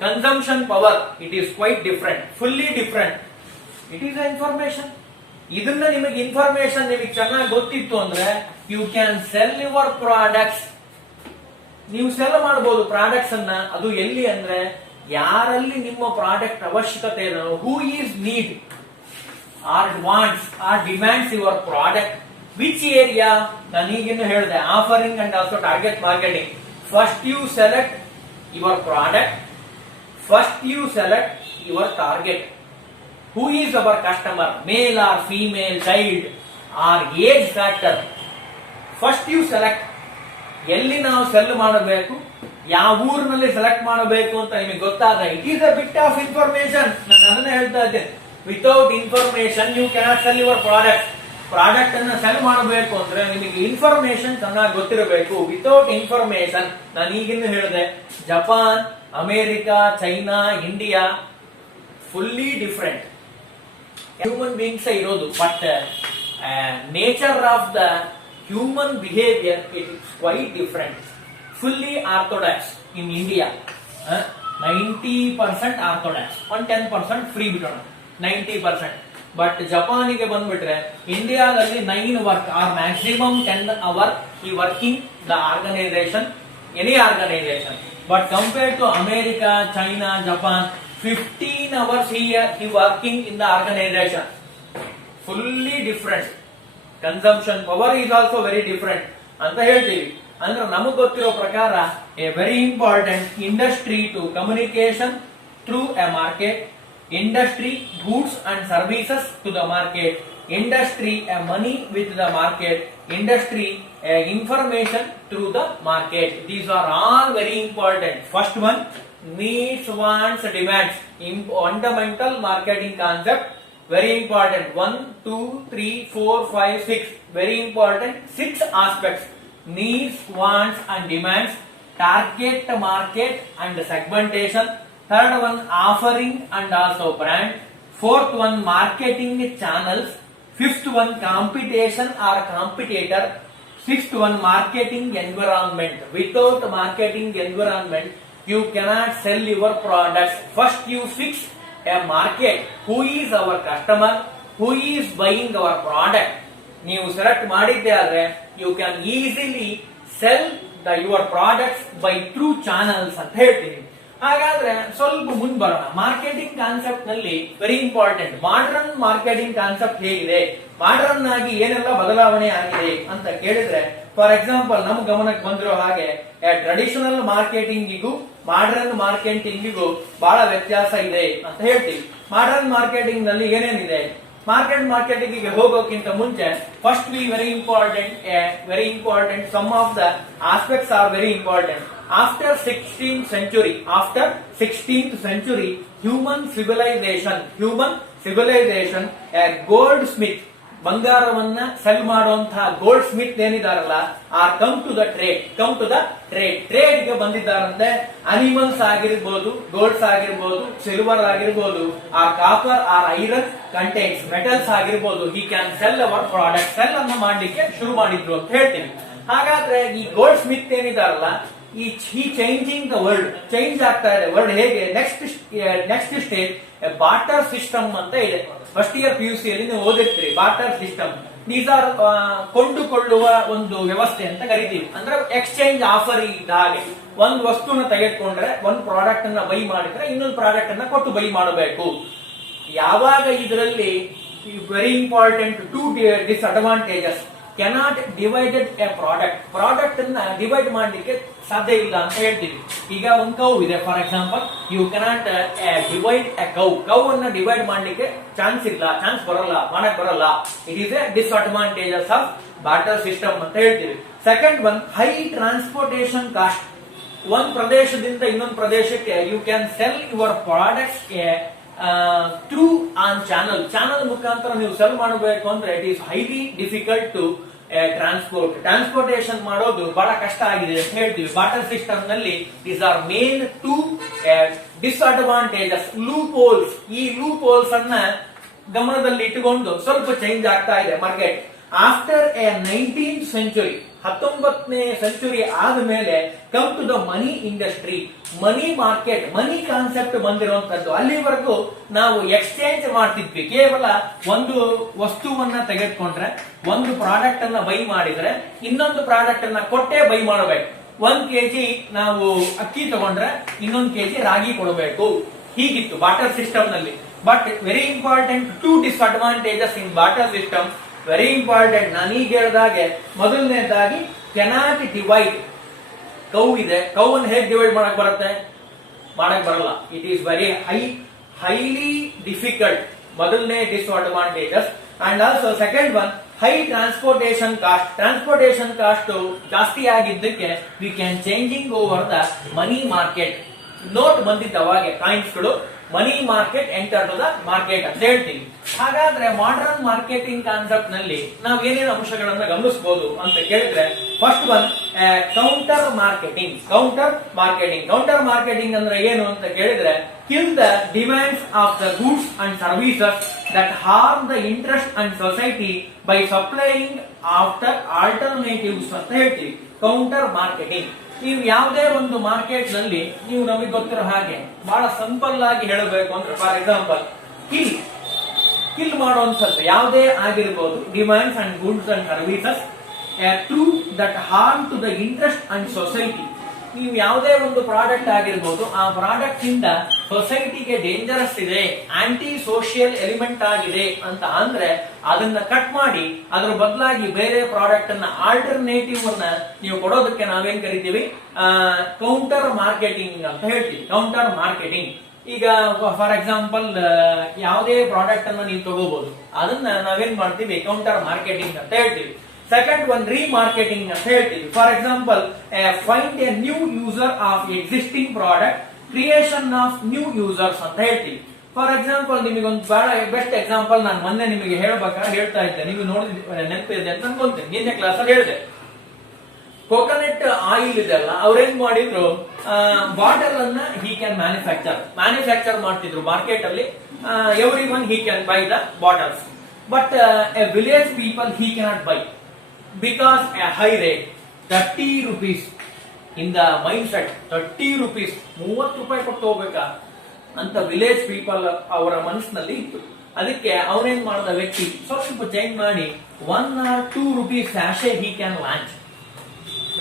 consumption power, it is quite different, fully different. It is information. ಇದನ್ನ ನಿಮಗೆ information ನಿಮಗೆ ಚೆನ್ನಾಗಿ ಗೊತ್ತಿತ್ತು ಅಂದ್ರೆ you can sell your products. ನೀವು ಸೆಲ್ ಮಾಡಬಹುದು ಪ್ರಾಡಕ್ಟ್ಸ್ ಅನ್ನ. ಅದು ಎಲ್ಲಿ ಅಂದ್ರೆ ಯಾರಲ್ಲಿ ನಿಮ್ಮ ಪ್ರಾಡಕ್ಟ್ ಅವಶ್ಯಕತೆ ಇದೆ, who is need or wants or demands your product, which area. ನಾನು ಈಗಿನ್ನು ಹೇಳಿದೆ, offering and also target marketing. First you select your product, first you select your target. Who is our customer, male or female, child or age factor. First you select. ಎಲ್ಲಿ ನಾವು cell ಮಾಡಬೇಕು, ಯಾವ ಊರಿನಲ್ಲಿ select ಮಾಡಬೇಕು ಅಂತ ನಿಮಗೆ ಗೊತ್ತಾದ್ರೆ it is a bit of information. ನಾನು ಅದನ್ನ ಹೇಳ್ತಾ ಇದ್ದೇನೆ. Without information you cannot sell your product. Product ಅನ್ನ ಸೆಲ್ ಮಾಡಬೇಕು ಅಂದ್ರೆ ನಿಮಗೆ ಇನ್ಫಾರ್ಮೇಶನ್ ಚೆನ್ನಾಗಿ ಗೊತ್ತಿರಬೇಕು. ವಿತೌಟ್ ಇನ್ಫಾರ್ಮೇಶನ್, ನಾನು ಈಗಿನ್ನು ಹೇಳಿದೆ, Japan, America, China, India fully different human beings ಇರೋದು. But nature of the human behavior is quite different. Fully orthodox in India, 90% orthodox, 10% free ಬಿಡೋಣ, 90%. ಬಟ್ ಜಪಾನಿಗೆ ಬಂದ್ಬಿಟ್ರೆ ಇಂಡಿಯಾದಲ್ಲಿ 9 ವರ್ಕ್ ಆರ್ ಮ್ಯಾಕ್ಸಿಮಮ್ 10 ಅವರ್ ಈ working the organization, any organization. But compare to America, China, Japan, 15 hours he working in the organization. Fully different. Consumption power is also very different ಅಂತ ಹೇಳ್ತೀವಿ. ಅಂದ್ರೆ ನಮಗ್ ಗೊತ್ತಿರೋ ಪ್ರಕಾರ a very important industry to communication through a market, industry goods and services to the market, industry a money with the market, industry a information through the market. These are all very important. First one, needs, wants, demands, fundamental marketing concept. Very important. 1, 2, 3, 4, 5, 6. Very important. 6 aspects. Needs, wants and demands. Target market and segmentation. Third one, offering and also brand. Fourth one, marketing channels. Fifth one, competition or competitor. Sixth one, marketing environment. Without marketing environment, you cannot sell your products. First you fix a market, who is our customer, who is buying our product. ನೀವು select ಮಾಡಿದ್ದೆ ಆದ್ರೆ you can easily sell your products by through channels ಅಂತ ಹೇಳ್ತೀನಿ. ಹಾಗಾದ್ರೆ ಸ್ವಲ್ಪ ಮುಂದೆ ಬರೋಣ. Marketing concept ನಲ್ಲಿ very important modern marketing concept ಹೇಗಿದೆ, ಮಾಡರ್ನ್ ಆಗಿ ಏನೆಲ್ಲ ಬದಲಾವಣೆ ಆಗಿದೆ ಅಂತ ಕೇಳಿದ್ರೆ, ಫಾರ್ ಎಕ್ಸಾಂಪಲ್ ನಮ್ ಗಮನಕ್ಕೆ ಬಂದಿರೋ ಹಾಗೆ ಟ್ರೆಡಿಷನಲ್ ಮಾರ್ಕೆಟಿಂಗಿಗೂ ಮಾಡರ್ನ್ ಮಾರ್ಕೆಟಿಂಗಿಗೂ ಬಹಳ ವ್ಯತ್ಯಾಸ ಇದೆ ಅಂತ ಹೇಳ್ತೀವಿ. ಮಾಡರ್ನ್ ಮಾರ್ಕೆಟಿಂಗ್ ನಲ್ಲಿ ಏನೇನಿದೆ, ಮಾರ್ಕೆಟಿಂಗ್ ಗೆ ಹೋಗೋಕ್ಕಿಂತ ಮುಂಚೆ first very important some of the aspects are very important. After 16th century, human civilization, a goldsmith, ಬಂಗಾರವನ್ನ ಸೆಲ್ ಮಾಡುವಂತಹ ಗೋಲ್ಡ್ ಸ್ಮಿತ್ ಏನಿದಾರಲ್ಲ, or come to the trade ಗೆ ಬಂದಿದ್ದಾರಂತೆ. ಅನಿಮಲ್ಸ್ ಆಗಿರ್ಬೋದು, ಗೋಲ್ಡ್ಸ್ ಆಗಿರ್ಬೋದು, ಸಿಲ್ವರ್ ಆಗಿರ್ಬೋದು, or copper or iron contains metals ಆಗಿರ್ಬೋದು, he can sell our product, sell ಅನ್ನ ಮಾಡ್ಲಿಕ್ಕೆ ಶುರು ಮಾಡಿದ್ರು ಅಂತ ಹೇಳ್ತೀವಿ. ಹಾಗಾದ್ರೆ ಈ ಗೋಲ್ಡ್ ಸ್ಮಿತ್ ಏನಿದಾರಲ್ಲ, ಈ ಚೇಂಜಿಂಗ್ ದ ವರ್ಲ್ಡ್, ಚೇಂಜ್ ಆಗ್ತಾ ಇದೆ ವರ್ಲ್ಡ್. ಹೇಗೆ, ನೆಕ್ಸ್ಟ್ ಸ್ಟೇಜ್ ಬಾಟರ್ ಸಿಸ್ಟಮ್ ಅಂತ ಇದೆ. ಫಸ್ಟ್ ಇಯರ್ PUC ಅಲ್ಲಿ ನೀವು ಓದಿರ್ತೀರಿ ಬಾಟರ್ ಸಿಸ್ಟಮ್. ದೀಸ್ ಆರ್ ಕೊಂಡುಕೊಳ್ಳುವ ಒಂದು ವ್ಯವಸ್ಥೆ ಅಂತ ಕರಿತೀವಿ. ಅಂದ್ರೆ ಎಕ್ಸ್ಚೇಂಜ್ ಆಫರ್ ಇದ್ದ ಹಾಗೆ, ಒಂದು ವಸ್ತುನ ತೆಗೆದುಕೊಂಡ್ರೆ ಒಂದು ಪ್ರಾಡಕ್ಟ್ ಅನ್ನ ಬೈ ಮಾಡಿದ್ರೆ ಇನ್ನೊಂದು ಪ್ರಾಡಕ್ಟ್ ಅನ್ನ ಕೊಟ್ಟು ಬೈ ಮಾಡಬೇಕು. ಯಾವಾಗ ಇದರಲ್ಲಿ very important two disadvantages, cannot divided a product ಅನ್ನ ಡಿವೈಡ್ ಮಾಡ್ಲಿಕ್ಕೆ ಸಾಧ್ಯ ಇಲ್ಲ ಅಂತ ಹೇಳ್ತೀವಿ. ಈಗ ಒಂದು ಕೌ ಇದೆ, for example, you cannot divide a cow ಅನ್ನ ಡಿವೈಡ್ ಮಾಡ್ಲಿಕ್ಕೆ ಚಾನ್ಸ್ ಮಾಡಕ್ ಬರಲ್ಲ. It is a disadvantages of barter system ಅಂತ ಹೇಳ್ತೀವಿ. Second one, high transportation cost. ಒಂದ್ ಪ್ರದೇಶದಿಂದ ಇನ್ನೊಂದು ಪ್ರದೇಶಕ್ಕೆ you can sell your products through on channel ಮುಖಾಂತರ ನೀವು ಸೆಲ್ ಮಾಡಬೇಕು ಅಂದ್ರೆ it is highly difficult to transportation ಮಾಡೋದು ಬಹಳ ಕಷ್ಟ ಆಗಿದೆ ಅಂತ ಹೇಳ್ತೀವಿ. ಬಾಟರ್ ಸಿಸ್ಟಮ್ ನಲ್ಲಿ these are main two disadvantages. Loopholes, ಈ ಲೂಪ್ ಹೋಲ್ಸ್ ಅನ್ನ ಗಮನದಲ್ಲಿ ಇಟ್ಟುಕೊಂಡು ಸ್ವಲ್ಪ ಚೇಂಜ್ ಆಗ್ತಾ ಇದೆ ಮಾರ್ಕೆಟ್. ಆಫ್ಟರ್ 19th century, 19ನೇ ಸೆಂಚುರಿ ಆದ್ಮೇಲೆ come to the money industry, money market, money concept ಬಂದಿರುವಂತದ್ದು. ಅಲ್ಲಿವರೆಗೂ ನಾವು ಎಕ್ಸ್ಚೇಂಜ್ ಮಾಡ್ತಿದ್ವಿ. ಕೇವಲ ಒಂದು ವಸ್ತುವನ್ನ ತೆಗೆದುಕೊಂಡ್ರೆ, ಒಂದು ಪ್ರಾಡಕ್ಟ್ ಅನ್ನ ಬೈ ಮಾಡಿದ್ರೆ ಇನ್ನೊಂದು ಪ್ರಾಡಕ್ಟ್ ಅನ್ನ ಕೊಟ್ಟೆ ಬೈ ಮಾಡಬೇಕು. 1 kg ನಾವು ಅಕ್ಕಿ ತಗೊಂಡ್ರೆ ಇನ್ನೊಂದು kg ರಾಗಿ ಕೊಡಬೇಕು. ಹೀಗಿತ್ತು ಬಾಟರ್ ಸಿಸ್ಟಮ್ ನಲ್ಲಿ. But very important two disadvantages in barter system. Very important. ನಾನೀಗ ಹೇಳಿದಾಗೆ ಮೊದಲನೇದಾಗಿ ಕೆನಾಟ್ ಡಿವೈಡ್. ಕೌ ಇದೆ, ಕೌ ಅನ್ನು ಹೇಗೆ ಡಿವೈಡ್ ಮಾಡಕ್ ಬರಲ್ಲ. It is very highly difficult. ಮೊದಲನೇ disadvantages. And also second one, high transportation cost ಜಾಸ್ತಿ ಆಗಿದ್ದಕ್ಕೆ we can changing over the money market. Note ಬಂದಿದ್ದವಾಗೆ ಕಾಯಿನ್ಸ್ ಗಳು, money market enter to the market ಅಂತ ಹೇಳ್ತೀವಿ. ಹಾಗಾದ್ರೆ ಮಾಡರ್ನ್ ಮಾರ್ಕೆಟಿಂಗ್ ಕಾನ್ಸೆಪ್ಟ್ ನಲ್ಲಿ ನಾವು ಏನೇನು ಅಂಶಗಳನ್ನ ಗಮನಿಸಬಹುದು ಅಂತ ಕೇಳಿದ್ರೆ, ಫಸ್ಟ್ ಒನ್ ಕೌಂಟರ್ ಮಾರ್ಕೆಟಿಂಗ್ ಅಂದ್ರೆ ಏನು ಅಂತ ಕೇಳಿದ್ರೆ, kill the demands of the goods and services that harm the interest and society by supplying after alternatives ಅಂತ ಹೇಳ್ತೀವಿ. Counter marketing. ನೀವು ಯಾವುದೇ ಒಂದು ಮಾರ್ಕೆಟ್ ನಲ್ಲಿ, ನೀವು ನಮಗೆ ಗೊತ್ತಿರೋ ಹಾಗೆ ಬಹಳ ಸಿಂಪಲ್ ಆಗಿ ಹೇಳಬೇಕು ಅಂದ್ರೆ, ಫಾರ್ ಎಕ್ಸಾಂಪಲ್, ಕಿಲ್ ಮಾಡುವಂಥದ್ದು ಯಾವುದೇ ಆಗಿರ್ಬೋದು, demands and goods and services true that harm to the interest and society. ನೀವು ಯಾವುದೇ ಒಂದು ಪ್ರಾಡಕ್ಟ್ ಆಗಿರ್ಬೋದು, ಆ ಪ್ರಾಡಕ್ಟ್ ಇಂದ ಸೊಸೈಟಿಗೆ ಡೇಂಜರಸ್ ಇದೆ, ಆಂಟಿ ಸೋಷಿಯಲ್ ಎಲಿಮೆಂಟ್ ಆಗಿದೆ ಅಂತ ಅಂದ್ರೆ ಅದನ್ನ ಕಟ್ ಮಾಡಿ ಅದ್ರ ಬದಲಾಗಿ ಬೇರೆ ಪ್ರಾಡಕ್ಟ್ ಅನ್ನ, ಆಲ್ಟರ್ನೇಟಿವ್ ಅನ್ನ ನೀವು ಕೊಡೋದಕ್ಕೆ ನಾವೇನ್ ಕರಿತೀವಿ, ಕೌಂಟರ್ ಮಾರ್ಕೆಟಿಂಗ್ ಅಂತ ಹೇಳ್ತೀವಿ. Counter marketing. ಈಗ ಫಾರ್ ಎಕ್ಸಾಂಪಲ್, ಯಾವುದೇ ಪ್ರಾಡಕ್ಟ್ ಅನ್ನ ನೀವು ತಗೋಬಹುದು, ಅದನ್ನ ನಾವೇನ್ ಮಾಡ್ತೀವಿ, ಕೌಂಟರ್ ಮಾರ್ಕೆಟಿಂಗ್ ಅಂತ ಹೇಳ್ತೀವಿ. ಸೆಕೆಂಡ್ ಒನ್, ರೀಮಾರ್ಕೆಟಿಂಗ್ ಅಂತ ಹೇಳ್ತೀವಿ. For example, find a new user of existing product, creation of new users ಅಂತ ಹೇಳ್ತೀವಿ. ಫಾರ್ ಎಕ್ಸಾಂಪಲ್, ನಿಮಗೊಂದು ಬಹಳ ಬೆಸ್ಟ್ ಎಕ್ಸಾಂಪಲ್ ನಾನು ಮೊನ್ನೆ ನಿಮಗೆ ಹೇಳ್ತಾ ಇದ್ದೆ, ನೀವು ನೋಡಿದ ನೆನಪಿದೆ ಅಂತ ಅನ್ಕೊಂತೀನಿ. ನಿನ್ನೆ ಕ್ಲಾಸ್ ಅಲ್ಲಿ ಹೇಳಿದೆ, ಕೋಕೋನಟ್ ಆಯಿಲ್ ಇದೆಲ್ಲ, ಅವ್ರೇನ್ ಮಾಡಿದ್ರು, ಬಾಟಲ್ ಅನ್ನ ಹಿ ಕ್ಯಾನ್ ಮ್ಯಾನುಫ್ಯಾಕ್ಚರ್ ಮಾಡ್ತಿದ್ರು ಮಾರ್ಕೆಟ್ ಅಲ್ಲಿ. Every one he can buy the bottles, but A village people he cannot by because A high rate, 30 rupees in the mind set. 30 rupees, 30 ರೂಪಾಯಿ ಕೊಟ್ಟು ಹೋಗ್ಬೇಕಾ ಅಂತ ವಿಲೇಜ್ ಪೀಪಲ್ ಅವರ ಮನಸ್ಸಿನಲ್ಲಿ ಇತ್ತು. ಅದಕ್ಕೆ ಅವನೇನ್ ಮಾಡಿದ ವ್ಯಕ್ತಿ ಸ್ವಲ್ಪ ಚೇಂಜ್ ಮಾಡಿ 1 or 2 rupees sachet he can launch.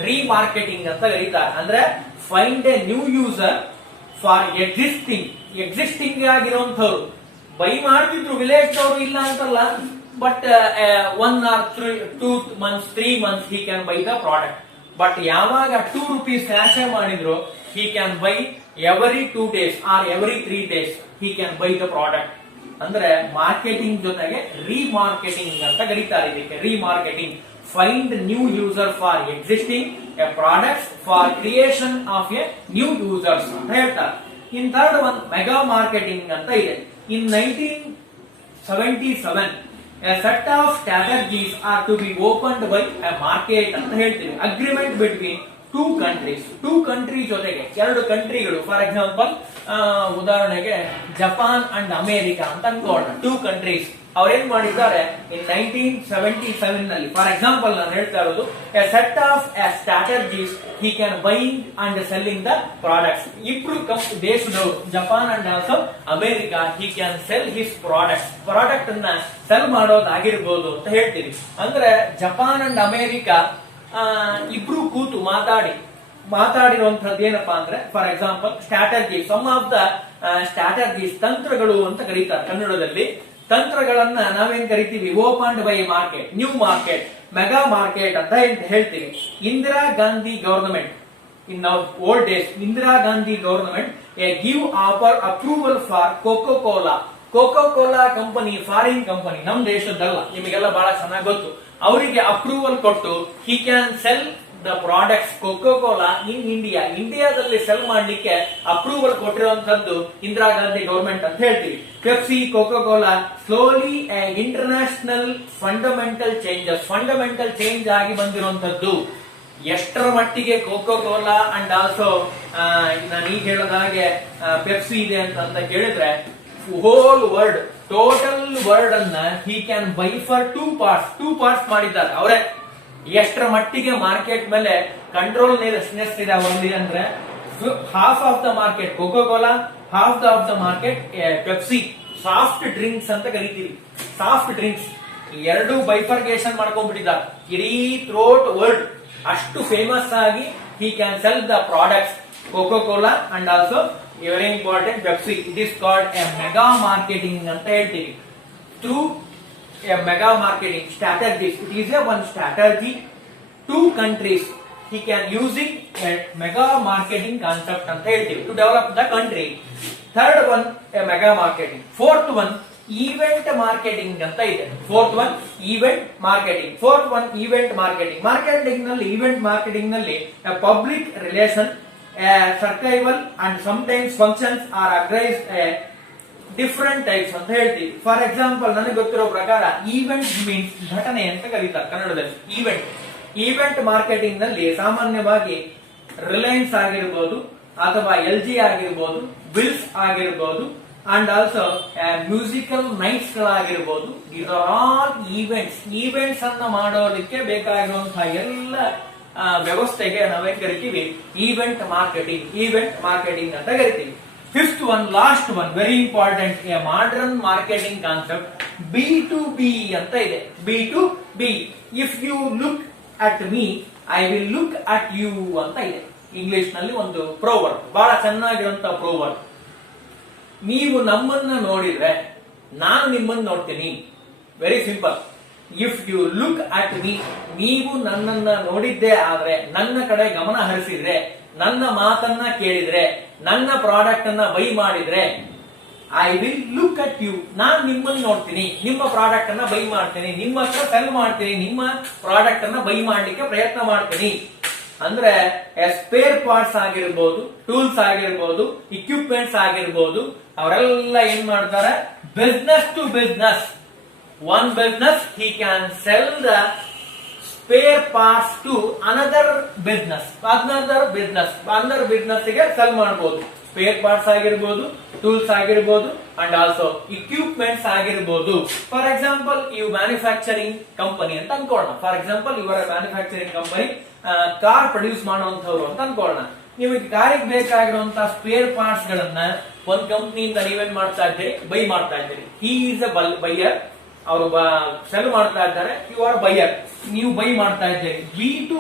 Remarketing ಅಂತ ಕರೀತಾರೆ. ಅಂದ್ರೆ find a new user for existing ಆಗಿರುವಂತವ್ರು ಬೈ ಮಾಡ್ತಿದ್ರು ವಿಲೇಜ್ ಅವರು ಇಲ್ಲ ಅಂತಲ್ಲ, but 1 or 2 months 3 months he can buy the product. But ಯಾವಾಗ 2 rupees ಸ್ಯಾಶೆ ಮಾಡಿದ್ರು he can buy every 2 days or every 3 days he can buy the product. ಅಂದ್ರೆ marketing ಜೊತೆಗೆ remarketing ಅಂತ ಕರೀತಾರೆ ಇದಕ್ಕೆ. Remarketing, find new user for existing a products for creation of a new users ಅಂತ ಹೇಳ್ತಾರೆ. In third one mega marketing ಅಂತ ಇದೆ. ಇನ್ 1977 a set of strategies are to be opened by a market ಅಂತ ಹೇಳ್ತೀವಿ. Agreement between two country ಜೊತೆಗೆ 2 ಕಂಟ್ರಿಗಳು, for example ಉದಾಹರಣೆಗೆ Japan and America ಅಂತ ಅನ್ಕೊಳ್ಳೋಣ. 2 countries ಅವ್ರೇನ್ ಮಾಡಿದ್ದಾರೆ ಇನ್ 1977 ನಲ್ಲಿ, ಫಾರ್ ಎಕ್ಸಾಂಪಲ್ ನಾನು ಹೇಳ್ತಾ ಇರೋದು, A set of ಸ್ಟ್ರಾಟರ್ಜೀಸ್ he can buying and selling the products. ಇಬ್ರು ದೇಶದವರು, Japan and also America, he can cell his product ಅನ್ನ ಸೆಲ್ ಮಾಡೋದಾಗಿರ್ಬೋದು ಅಂತ ಹೇಳ್ತೀವಿ. ಅಂದ್ರೆ ಜಪಾನ್ ಅಂಡ್ ಅಮೆರಿಕಾ ಇಬ್ರು ಕೂತು ಮಾತಾಡಿರುವಂತದ್ದು ಏನಪ್ಪಾ ಅಂದ್ರೆ, for example strategy, some of the strategies, ತಂತ್ರಗಳು ಅಂತ ಕರೀತಾರೆ ಕನ್ನಡದಲ್ಲಿ. ತಂತ್ರಗಳನ್ನ ನಾವೇನ್ ಕರಿತೀವಿ, opened by market, new market, mega market ಅಂತ ಹೇಳ್ತೀವಿ. Indira Gandhi government, in old days Indira Gandhi government give offer approval for coco company, foreign company, ನಮ್ ದೇಶದ್ದಲ್ಲ, ನಿಮಗೆಲ್ಲ ಬಹಳ ಚೆನ್ನಾಗಿ ಗೊತ್ತು. ಅವರಿಗೆ ಅಪ್ರೂವಲ್ ಕೊಟ್ಟು he can sell the products coco in ಇಂಡಿಯಾದಲ್ಲಿ ಸೆಲ್ ಮಾಡ್ಲಿಕ್ಕೆ ಅಪ್ರೂವಲ್ ಕೊಟ್ಟಿರುವಂತದ್ದು ಇಂದಿರಾ ಗಾಂಧಿ ಗವರ್ಮೆಂಟ್ ಅಂತ ಹೇಳ್ತೀವಿ. Pepsi, cocoa slowly international fundamental change ಆಗಿ ಬಂದಿರುವಂತದ್ದು. ಎಷ್ಟರ ಮಟ್ಟಿಗೆ ಕೋಕೋ ಅಂಡ್ ಆಲ್ಸೋ ನಾನು ಈಗ ಹೇಳಿದ ಹಾಗೆ ಪೆಪ್ಸಿ ಇದೆ ಅಂತ ಕೇಳಿದ್ರೆ, ಹೋಲ್ ವರ್ಲ್ಡ್, ಟೋಟಲ್ ವರ್ಲ್ಡ್ ಅನ್ನ he can by for 2 parts ಮಾಡಿದ್ದಾರೆ ಅವರೇ. ಎಷ್ಟರ ಮಟ್ಟಿಗೆ ಮಾರ್ಕೆಟ್ ಮೇಲೆ ಕಂಟ್ರೋಲ್ ಇದೆ ಅವರಲ್ಲಿ ಅಂದ್ರೆ, half of the market cocoa half of the market Pepsi. Soft drinks ಅಂತ ಕರಿತೀವಿ, ಸಾಫ್ಟ್ ಡ್ರಿಂಕ್ಸ್ ಎರಡು ಬೈಫರ್ಗೇಷನ್ ಮಾಡ್ಕೊಂಡ್ಬಿಟ್ಟಿದ್ದಾರೆ ಇಡೀ ಥ್ರೋಟ್ ವರ್ಲ್ಡ್. ಅಷ್ಟು ಫೇಮಸ್ ಆಗಿ ಹಿ can sell the products cocoa and also very important Pepsi. It is called A mega marketing ಅಂತ ಹೇಳ್ತೀವಿ. Through a mega marketing strategies, it is a one strategy, 2 countries he can using a mega marketing concept anta heltivi to develop the country. Third one a mega marketing. Fourth one event marketing anta ide. Fourth one event marketing ನಲ್ಲಿ event marketing ನಲ್ಲಿ a public relation, a survival and sometimes functions are organized different types ಅಂತ ಹೇಳ್ತೀವಿ. For example ನನಗೆ ಗೊತ್ತಿರೋ ಪ್ರಕಾರ event means ಘಟನೆ ಅಂತ ಕರೀತಾರೆ ಕನ್ನಡದಲ್ಲಿ. ಈವೆಂಟ್ ಮಾರ್ಕೆಟಿಂಗ್ ನಲ್ಲಿ ಸಾಮಾನ್ಯವಾಗಿ ರಿಲಯನ್ಸ್ ಆಗಿರ್ಬೋದು ಅಥವಾ LG ಆಗಿರ್ಬೋದು, ವಿಲ್ಸ್ ಆಗಿರ್ಬೋದು ಅಂಡ್ ಆಲ್ಸೋ ಮ್ಯೂಸಿಕಲ್ ನೈಟ್ಸ್ ಗಳಾಗಿರ್ಬೋದು, ದೀಸ್ ಆರ್ ಆಲ್ ಈವೆಂಟ್ಸ್ ಅನ್ನ ಮಾಡೋದಕ್ಕೆ ಬೇಕಾಗಿರುವಂತಹ ಎಲ್ಲ ವ್ಯವಸ್ಥೆಗೆ ನಾವೇನ್ ಕರಿತೀವಿ ಈವೆಂಟ್ ಮಾರ್ಕೆಟಿಂಗ್ ಅಂತ ಕರಿತೀವಿ. Fifth one, last one, very important, a modern marketing concept, B2B ಅಂತ ಇದೆ. B2B, if you look at me, I will look at you ಅಂತ ಇದೆ. ಇಂಗ್ಲಿಷ್ ನಲ್ಲಿ ಒಂದು ಪ್ರೋವರ್ಬ್, ಬಹಳ ಚೆನ್ನಾಗಿರುವಂತ ಪ್ರೋವರ್ಬ್. ನೀವು ನಮ್ಮನ್ನ ನೋಡಿದ್ರೆ ನಾನು ನಿಮ್ಮನ್ನ ನೋಡ್ತೀನಿ. Very simple. If you look at me, ನೀವು ನನ್ನನ್ನ ನೋಡಿದ್ದೇ ಆದ್ರೆ, ನನ್ನ ಕಡೆ ಗಮನ ಹರಿಸಿದ್ರೆ, ನನ್ನ ಮಾತನ್ನ ಕೇಳಿದ್ರೆ, ನನ್ನ ಪ್ರಾಡಕ್ಟ್ ಅನ್ನ ಬೈ ಮಾಡಿದ್ರೆ, I will look at you, ನಾನ್ ನಿಮ್ಮನ್ನ ನೋಡ್ತೀನಿ, ನಿಮ್ಮ ಪ್ರಾಡಕ್ಟ್ ಅನ್ನ ಬೈ ಮಾಡ್ತೀನಿ, ನಿಮ್ಮ ಹತ್ರ ಸೆಲ್ ಮಾಡ್ತೀನಿ, ನಿಮ್ಮ ಪ್ರಾಡಕ್ಟ್ ಅನ್ನ ಬೈ ಮಾಡ್ಲಿಕ್ಕೆ ಪ್ರಯತ್ನ ಮಾಡ್ತೀನಿ. ಅಂದ್ರೆ ಸ್ಪೇರ್ ಪಾರ್ಟ್ಸ್ ಆಗಿರ್ಬೋದು, ಟೂಲ್ಸ್ ಆಗಿರ್ಬೋದು, ಇಕ್ವಿಪ್ಮೆಂಟ್ಸ್ ಆಗಿರ್ಬೋದು, ಅವರೆಲ್ಲ ಏನ್ ಮಾಡ್ತಾರೆ, business to business. One business he can sell the spare parts to another business ಗೆ ಸೆಲ್ ಮಾಡಬಹುದು. ಸ್ಪೇರ್ ಪಾರ್ಟ್ಸ್ ಆಗಿರಬಹುದು, ಟೂಲ್ಸ್ ಆಗಿರಬಹುದು ಅಂಡ್ ಆಲ್ಸೋ ಇಕ್ವಿಪ್ಮೆಂಟ್ಸ್ ಆಗಿರಬಹುದು. ಫಾರ್ ಎಕ್ಸಾಂಪಲ್ ಇವು ಮ್ಯಾನುಫ್ಯಾಕ್ಚರಿಂಗ್ ಕಂಪನಿ ಅಂತ ಅನ್ಕೊಳ್ಳೋಣ. ಫಾರ್ ಎಕ್ಸಾಂಪಲ್ ಇವರ ಮ್ಯಾನುಫ್ಯಾಕ್ಚರಿಂಗ್ ಕಂಪನಿ ಕಾರ್ ಪ್ರೊಡ್ಯೂಸ್ ಮಾಡುವಂತವ್ರು ಅಂತ ಅನ್ಕೊಳ್ಳೋಣ. ನೀವು ಕಾರಿಗೆ ಬೇಕಾಗಿರುವಂತಹ ಸ್ಪೇರ್ ಪಾರ್ಟ್ಸ್ ಗಳನ್ನ ಒಂದ್ ಕಂಪನಿಯಿಂದ ನೀವೇನ್ ಮಾಡ್ತಾ ಇದ್ದೀರಿ, ಬೈ ಮಾಡ್ತಾ ಇದ್ದೀರಿ. ಹಿ ಈಸ್ ಅ ಬೈಯರ್, ಅವರು ಸೆಲ್ ಮಾಡ್ತಾ ಇದ್ದಾರೆ, ಯು ಆರ್ ಬೈಯರ್, ನೀವು ಬೈ ಮಾಡ್ತಾ ಇದ್ದೀರಿ. B to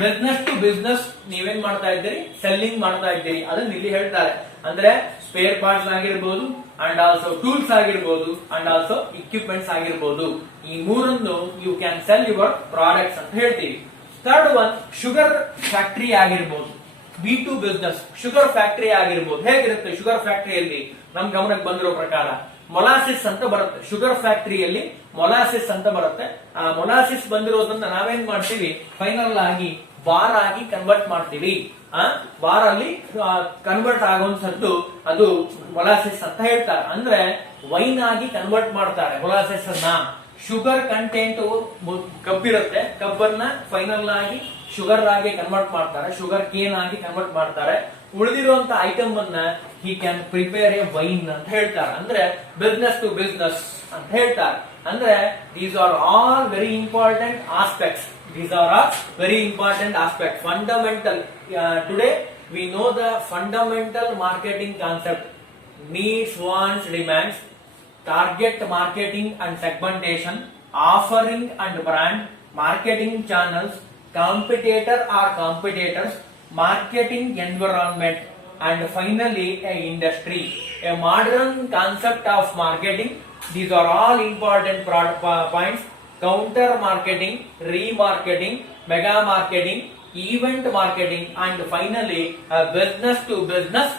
business to business ನೀವೇನ್ ಮಾಡ್ತಾ ಇದ್ದೀರಿ, ಸೆಲ್ಲಿಂಗ್ ಮಾಡ್ತಾ ಇದ್ದೀರಿ, ಅದನ್ನ ಇಲ್ಲಿ ಹೇಳ್ತಾರೆ. ಅಂದ್ರೆ ಸ್ಪೇರ್ ಪಾರ್ಟ್ಸ್ ಆಗಿರ್ಬೋದು, ಅಂಡ್ ಆಲ್ಸೋ ಟೂಲ್ಸ್ ಆಗಿರ್ಬೋದು, ಅಂಡ್ ಆಲ್ಸೋ ಇಕ್ವಿಪ್ಮೆಂಟ್ಸ್ ಆಗಿರ್ಬೋದು. ಈ ಮೂರನ್ನು you can sell your products ಅಂತ ಹೇಳ್ತೀವಿ. ಥರ್ಡ್ ಒನ್ ಶುಗರ್ ಫ್ಯಾಕ್ಟರಿ ಆಗಿರ್ಬೋದು, B2 ಬಿಸ್ನೆಸ್ ಶುಗರ್ ಫ್ಯಾಕ್ಟರಿ ಆಗಿರ್ಬೋದು. ಹೇಗಿರುತ್ತೆ ಶುಗರ್ ಫ್ಯಾಕ್ಟರಿಯಲ್ಲಿ? ನಮ್ ಗಮನಕ್ಕೆ ಬಂದಿರೋ ಪ್ರಕಾರ ಮೊಲಾಸಿಸ್ ಅಂತ ಬರುತ್ತೆ. ಶುಗರ್ ಫ್ಯಾಕ್ಟರಿಯಲ್ಲಿ ಮೊಲಾಸಿಸ್ ಅಂತ ಬರುತ್ತೆ. ಆ ಮೊಲಾಸಿಸ್ ಬಂದಿರೋದನ್ನ ನಾವೇನ್ ಮಾಡ್ತೀವಿ, ಫೈನಲ್ ಆಗಿ ಬಾರ್ ಆಗಿ ಕನ್ವರ್ಟ್ ಮಾಡ್ತೀವಿ. ಬಾರ್ ಅಲ್ಲಿ ಕನ್ವರ್ಟ್ ಆಗುವಂತದ್ದು ಅದು ಮೊಲಾಸಿಸ್ ಅಂತ ಹೇಳ್ತಾರೆ. ಅಂದ್ರೆ ವೈನ್ ಆಗಿ ಕನ್ವರ್ಟ್ ಮಾಡ್ತಾರೆ ಮೊಲಾಸಿಸ್ ಅನ್ನ. ಶುಗರ್ ಕಂಟೆಂಟ್ ಕಬ್ಬಿರುತ್ತೆ, ಕಬ್ಬನ್ನ ಫೈನಲ್ ಆಗಿ ಶುಗರ್ ಆಗಿ ಕನ್ವರ್ಟ್ ಮಾಡ್ತಾರೆ, ಶುಗರ್ ಕೇನ್ ಆಗಿ ಕನ್ವರ್ಟ್ ಮಾಡ್ತಾರೆ. ಉಳಿದಿರುವಂತ ಐಟಮ್ ಅನ್ನ he can prepare a wine ಅಂತ ಹೇಳ್ತಾರೆ. ಅಂದ್ರೆ ಬಿಸ್ನೆಸ್ ಟು ಬಿಸ್ನೆಸ್ ಅಂತ ಹೇಳ್ತಾರೆ. ಅಂದ್ರೆ these are all very important aspects. These are all very important aspects. Fundamental. Today we know the fundamental marketing concept: needs, wants, demands, target marketing and segmentation, offering and brand, marketing channels, competitor or competitors, marketing environment, and finally a industry. A modern concept of marketing. These are all important points. Counter marketing, remarketing, mega marketing, event marketing, and finally business to business